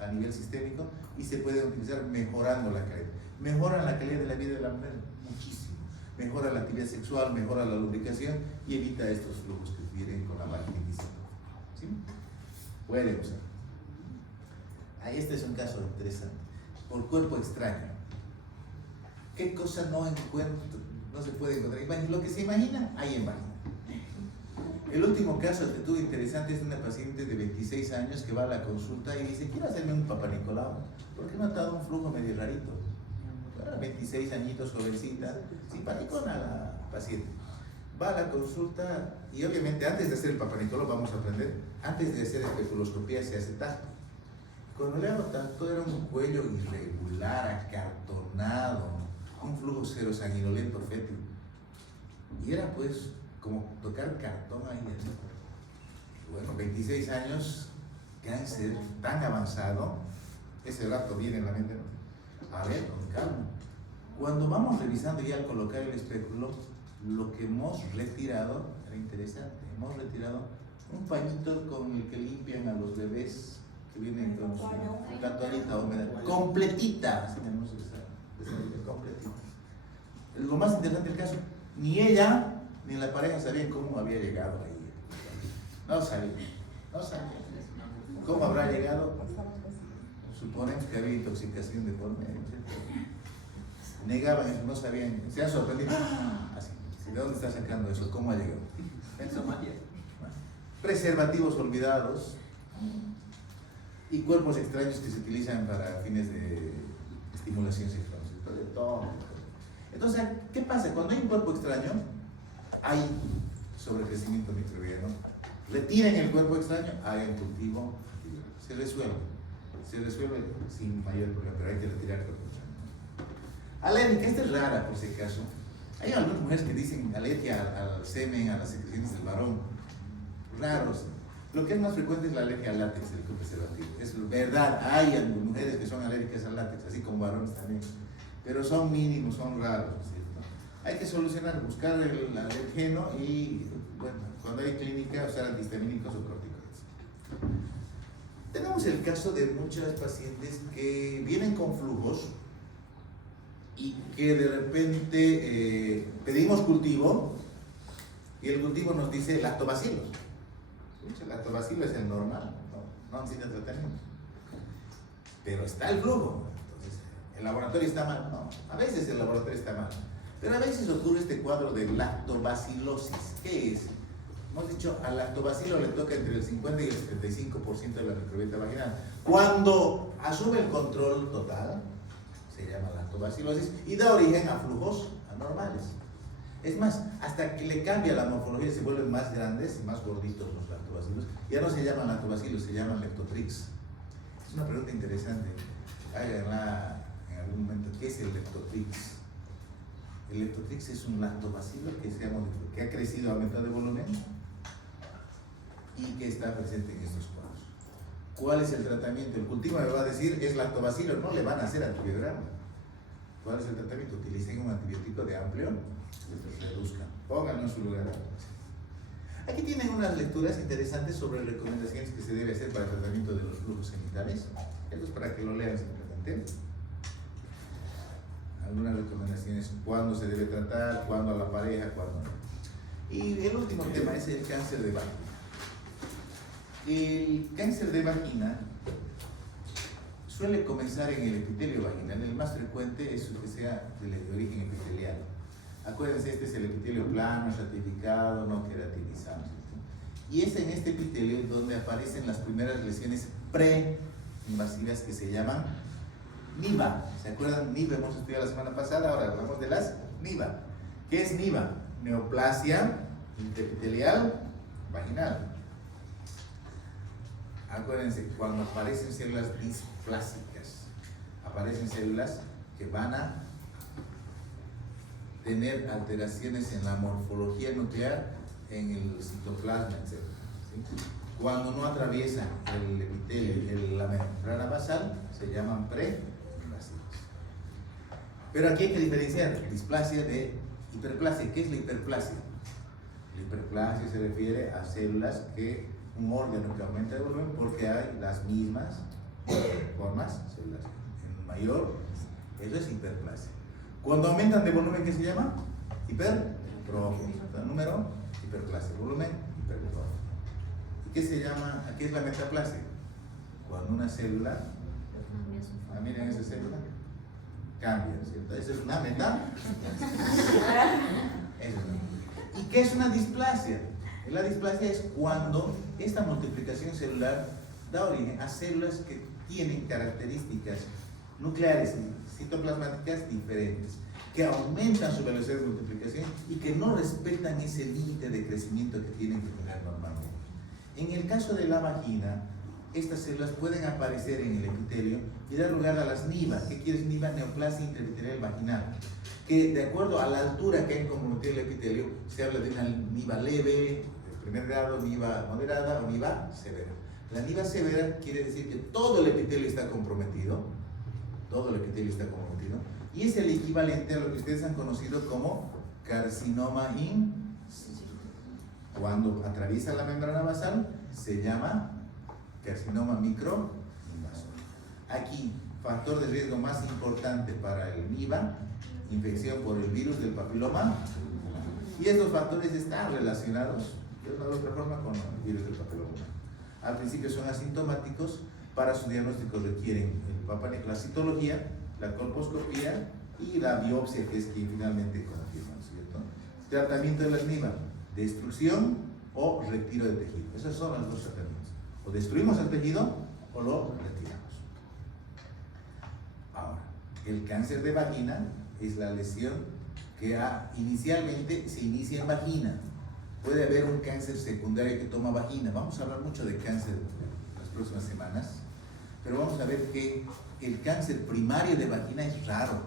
a nivel sistémico y se pueden utilizar mejorando la calidad. Mejoran la calidad de la vida de la mujer muchísimo. Mejora la actividad sexual, mejora la lubricación y evita estos flujos que vienen con la vaginitis. ¿Sí? Puede usar. Este es un caso interesante. Por cuerpo extraño. ¿Qué cosa no encuentro? No se puede encontrar. Lo que se imagina, hay en vagina. El último caso que tuve interesante es de una paciente de 26 años que va a la consulta y dice: quiero hacerme un Papá Nicolau, porque he notado un flujo medio rarito. 26 añitos, jovencita, simpaticona la paciente. Va a la consulta y obviamente antes de hacer el Papá Nicolau, vamos a aprender, antes de hacer especuloscopía se hace tacto. Cuando le hago tacto era un cuello irregular, acartonado, un flujo cero sanguinolento fétil. Y era pues como tocar cartón ahí. Bueno, 26 años, cáncer tan avanzado, ese rato viene en la mente, ¿no? A ver, con calma. Cuando vamos revisando ya al colocar el espéculo, lo que hemos retirado, era interesante, hemos retirado un pañito con el que limpian a los bebés que vienen con la toallita húmeda, completita, así tenemos esa completita. Lo más interesante del caso, ni ella ni la pareja sabían cómo había llegado ahí. No sabían. ¿Cómo habrá llegado? Suponen que había intoxicación de por medio. Negaban eso, no sabían, se han sorprendido. Así, ¿de dónde está sacando eso? ¿Cómo ha llegado? Preservativos olvidados y cuerpos extraños que se utilizan para fines de estimulación sexual. Entonces, ¿qué pasa? Cuando hay un cuerpo extraño, hay sobrecrecimiento microbiano. Retiren el cuerpo extraño, hagan cultivo, se resuelve sin mayor problema, pero hay que retirar el cuerpo extraño. Alérgica, esta es rara por si acaso. Hay algunas mujeres que dicen alergia al semen, a las secreciones del varón. Raros. Lo que es más frecuente es la alergia al látex del preservativo. Es verdad, hay mujeres que son alérgicas al látex, así como varones también. Pero son mínimos, son raros, ¿cierto? Hay que solucionar, buscar el alergeno y, bueno, cuando hay clínica, usar antihistamínicos o corticoides. Tenemos el caso de muchas pacientes que vienen con flujos y que de repente pedimos cultivo y el cultivo nos dice lactobacilos. El lactobacilo es el normal, no necesita tratamiento. Pero está el flujo. Entonces, ¿el laboratorio está mal? No, a veces el laboratorio está mal. Pero a veces ocurre este cuadro de lactobacilosis. ¿Qué es? Hemos dicho, al lactobacilo le toca entre el 50 y el 75% de la microbiota vaginal. Cuando asume el control total, se llama lactobacilosis y da origen a flujos anormales. Es más, hasta que le cambia la morfología, se vuelven más grandes y más gorditos los lactobacilos. Ya no se llaman lactobacilos, se llaman leptotrix. Es una pregunta interesante. Háganla en algún momento. ¿Qué es el leptotrix? El leptotrix es un lactobacilo que ha crecido, ha aumentado de volumen y que está presente en estos cuadros. ¿Cuál es el tratamiento? El cultivo me va a decir, es lactobacilo, no le van a hacer antibiograma. ¿Cuál es el tratamiento? Utilicen un antibiótico de amplio, reduzcan, pónganlo en su lugar. Aquí tienen unas lecturas interesantes sobre recomendaciones que se debe hacer para el tratamiento de los flujos genitales. Esto es para que lo lean simplemente. Algunas recomendaciones, cuándo se debe tratar, cuándo a la pareja, cuándo no. Y el último tema es el cáncer de vagina. El cáncer de vagina suele comenzar en el epitelio vaginal. El más frecuente es que sea de origen epitelial. Acuérdense, este es el epitelio plano, estratificado, no queratinizado. Y es en este epitelio donde aparecen las primeras lesiones pre-invasivas que se llaman NIVA. ¿Se acuerdan? NIVA hemos estudiado la semana pasada, ahora hablamos de las NIVA. ¿Qué es NIVA? Neoplasia intraepitelial vaginal. Acuérdense, cuando aparecen células displásicas, aparecen células que van a tener alteraciones en la morfología nuclear, en el citoplasma, etc. ¿Sí? Cuando no atraviesan el epitelio y la membrana basal, se llaman pre-invasivas. Pero aquí hay que diferenciar displasia de hiperplasia. ¿Qué es la hiperplasia? La hiperplasia se refiere a células que un órgano que aumenta de volumen porque hay las mismas formas, células en mayor, eso es hiperplasia. Cuando aumentan de volumen, ¿qué se llama? Hipertrofia. Número, hiperplasia. Volumen, hipertrofia. ¿Y qué se llama? ¿Qué es la metaplasia? Cuando una célula, miren esa célula, cambia, ¿cierto? Esa es una metaplasia. ¿Y qué es una displasia? La displasia es cuando esta multiplicación celular da origen a células que tienen características nucleares y citoplasmáticas diferentes, que aumentan su velocidad de multiplicación y que no respetan ese límite de crecimiento que tienen que tener normalmente. En el caso de la vagina, estas células pueden aparecer en el epitelio y dar lugar a las NIVA. ¿Qué quiere decir NIVA? Neoplasia intraepitelial vaginal. Que de acuerdo a la altura que hay comprometido el epitelio, se habla de una NIVA leve, de primer grado, NIVA moderada o NIVA severa. La NIVA severa quiere decir que todo el epitelio está comprometido, y es el equivalente a lo que ustedes han conocido como carcinoma in situ. Cuando atraviesa la membrana basal, se llama carcinoma microinvasor. Aquí, factor de riesgo más importante para el NIVA, infección por el virus del papiloma, y estos factores están relacionados de una u otra forma con el virus del papiloma. Al principio son asintomáticos, para su diagnóstico requieren la citología, la colposcopía y la biopsia, que es quien finalmente confirma, ¿cierto? Tratamiento de las NIVA, destrucción o retiro de tejido. Esos son los dos tratamientos. O destruimos el tejido o lo retiramos. Ahora, el cáncer de vagina es la lesión que inicialmente se inicia en vagina. Puede haber un cáncer secundario que toma vagina. Vamos a hablar mucho de cáncer en las próximas semanas, pero vamos a ver que el cáncer primario de vagina es raro.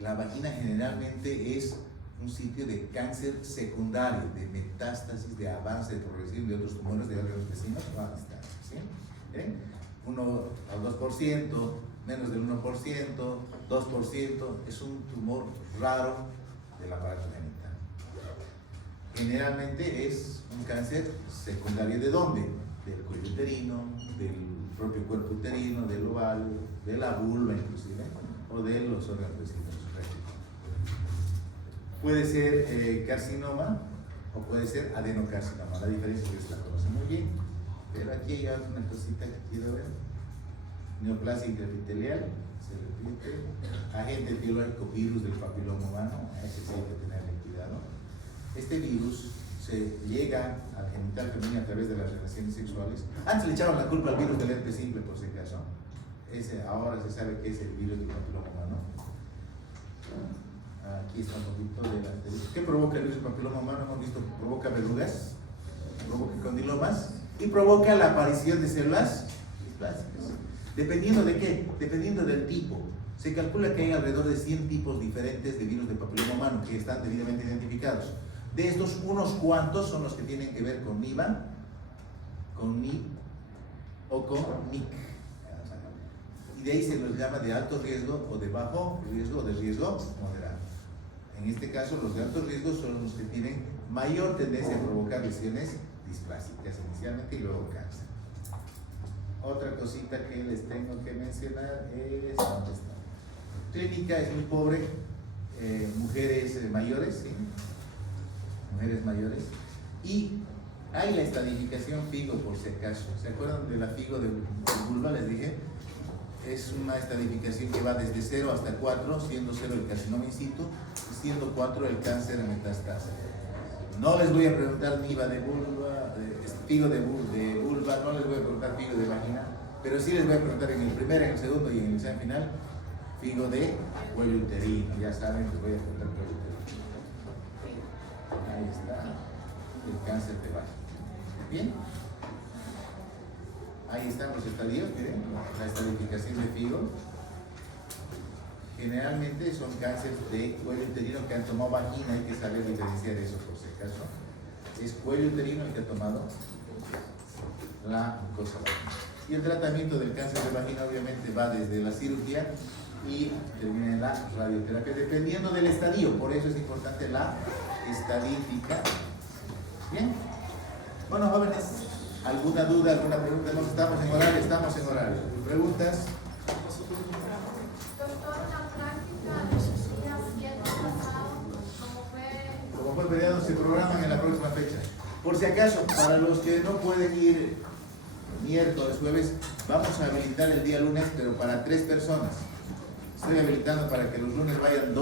La vagina generalmente es un sitio de cáncer secundario, de metástasis, de avance, de progresión de otros tumores de órganos vecinos o a distancia, ¿sí? 1 al 2%, menos del 1%, 2%, es un tumor raro del aparato genital. Generalmente es un cáncer secundario. ¿De dónde? Del cuello uterino, del propio cuerpo uterino, del ovario, de la vulva inclusive, o de los órganos vecinos. Puede ser carcinoma o puede ser adenocarcinoma. La diferencia es que la conocen muy bien, pero aquí hay una cosita que quiero ver. Neoplasia intraepitelial, se repite. Agente biológico, virus del papiloma humano, ese sí hay que tenerle cuidado. Este virus se llega al genital femenino a través de las relaciones sexuales. Antes le echaban la culpa al virus del herpes simple, por si acaso. Ahora se sabe que es el virus del papiloma humano. Aquí está un poquito de la... ¿Qué provoca el virus del papiloma humano? Hemos visto, provoca verrugas, provoca condilomas y provoca la aparición de células displásicas. ¿Dependiendo de qué? Dependiendo del tipo. Se calcula que hay alrededor de 100 tipos diferentes de virus del papiloma humano que están debidamente identificados. De estos, unos cuantos son los que tienen que ver con NIVA, con NIP o con NIC. y de ahí se los llama de alto riesgo o de bajo riesgo o de riesgo moderado. En este caso, los de alto riesgo son los que tienen mayor tendencia a provocar lesiones displásicas inicialmente y luego cáncer. Otra cosita que les tengo que mencionar es, ¿dónde está? Clínica es muy pobre, mujeres mayores, ¿sí? Mujeres mayores, y hay la estadificación FIGO por si acaso. ¿Se acuerdan de la FIGO de vulva? Les dije, es una estadificación que va desde 0 hasta 4, siendo 0 el carcinoma in situ y siendo 4 el cáncer metastásico. No les voy a preguntar NIVA de vulva, FIGO de vulva, no les voy a preguntar FIGO de vagina, pero sí les voy a preguntar en el primer, en el segundo y en el examen final, FIGO de cuello uterino. Ya saben, les voy a preguntar cuello uterino. Ahí está, el cáncer de vagina. Bien, ahí están los estadios, miren, la estadificación de FIGO. Generalmente son cánceres de cuello uterino que han tomado vagina, hay que saber diferenciar eso por si acaso. Es cuello uterino el que ha tomado la mucosa vaginal. Y el tratamiento del cáncer de vagina obviamente va desde la cirugía y termina en la radioterapia, dependiendo del estadio. Por eso es importante la estadística. Bien. Bueno, jóvenes, ¿alguna duda, alguna pregunta? No estamos en horario, estamos en horario. ¿Preguntas? Como fue feriado, se programan en la próxima fecha. Por si acaso, para los que no pueden ir miércoles, jueves, vamos a habilitar el día lunes, pero para 3 personas. Estoy habilitando para que los lunes vayan 2.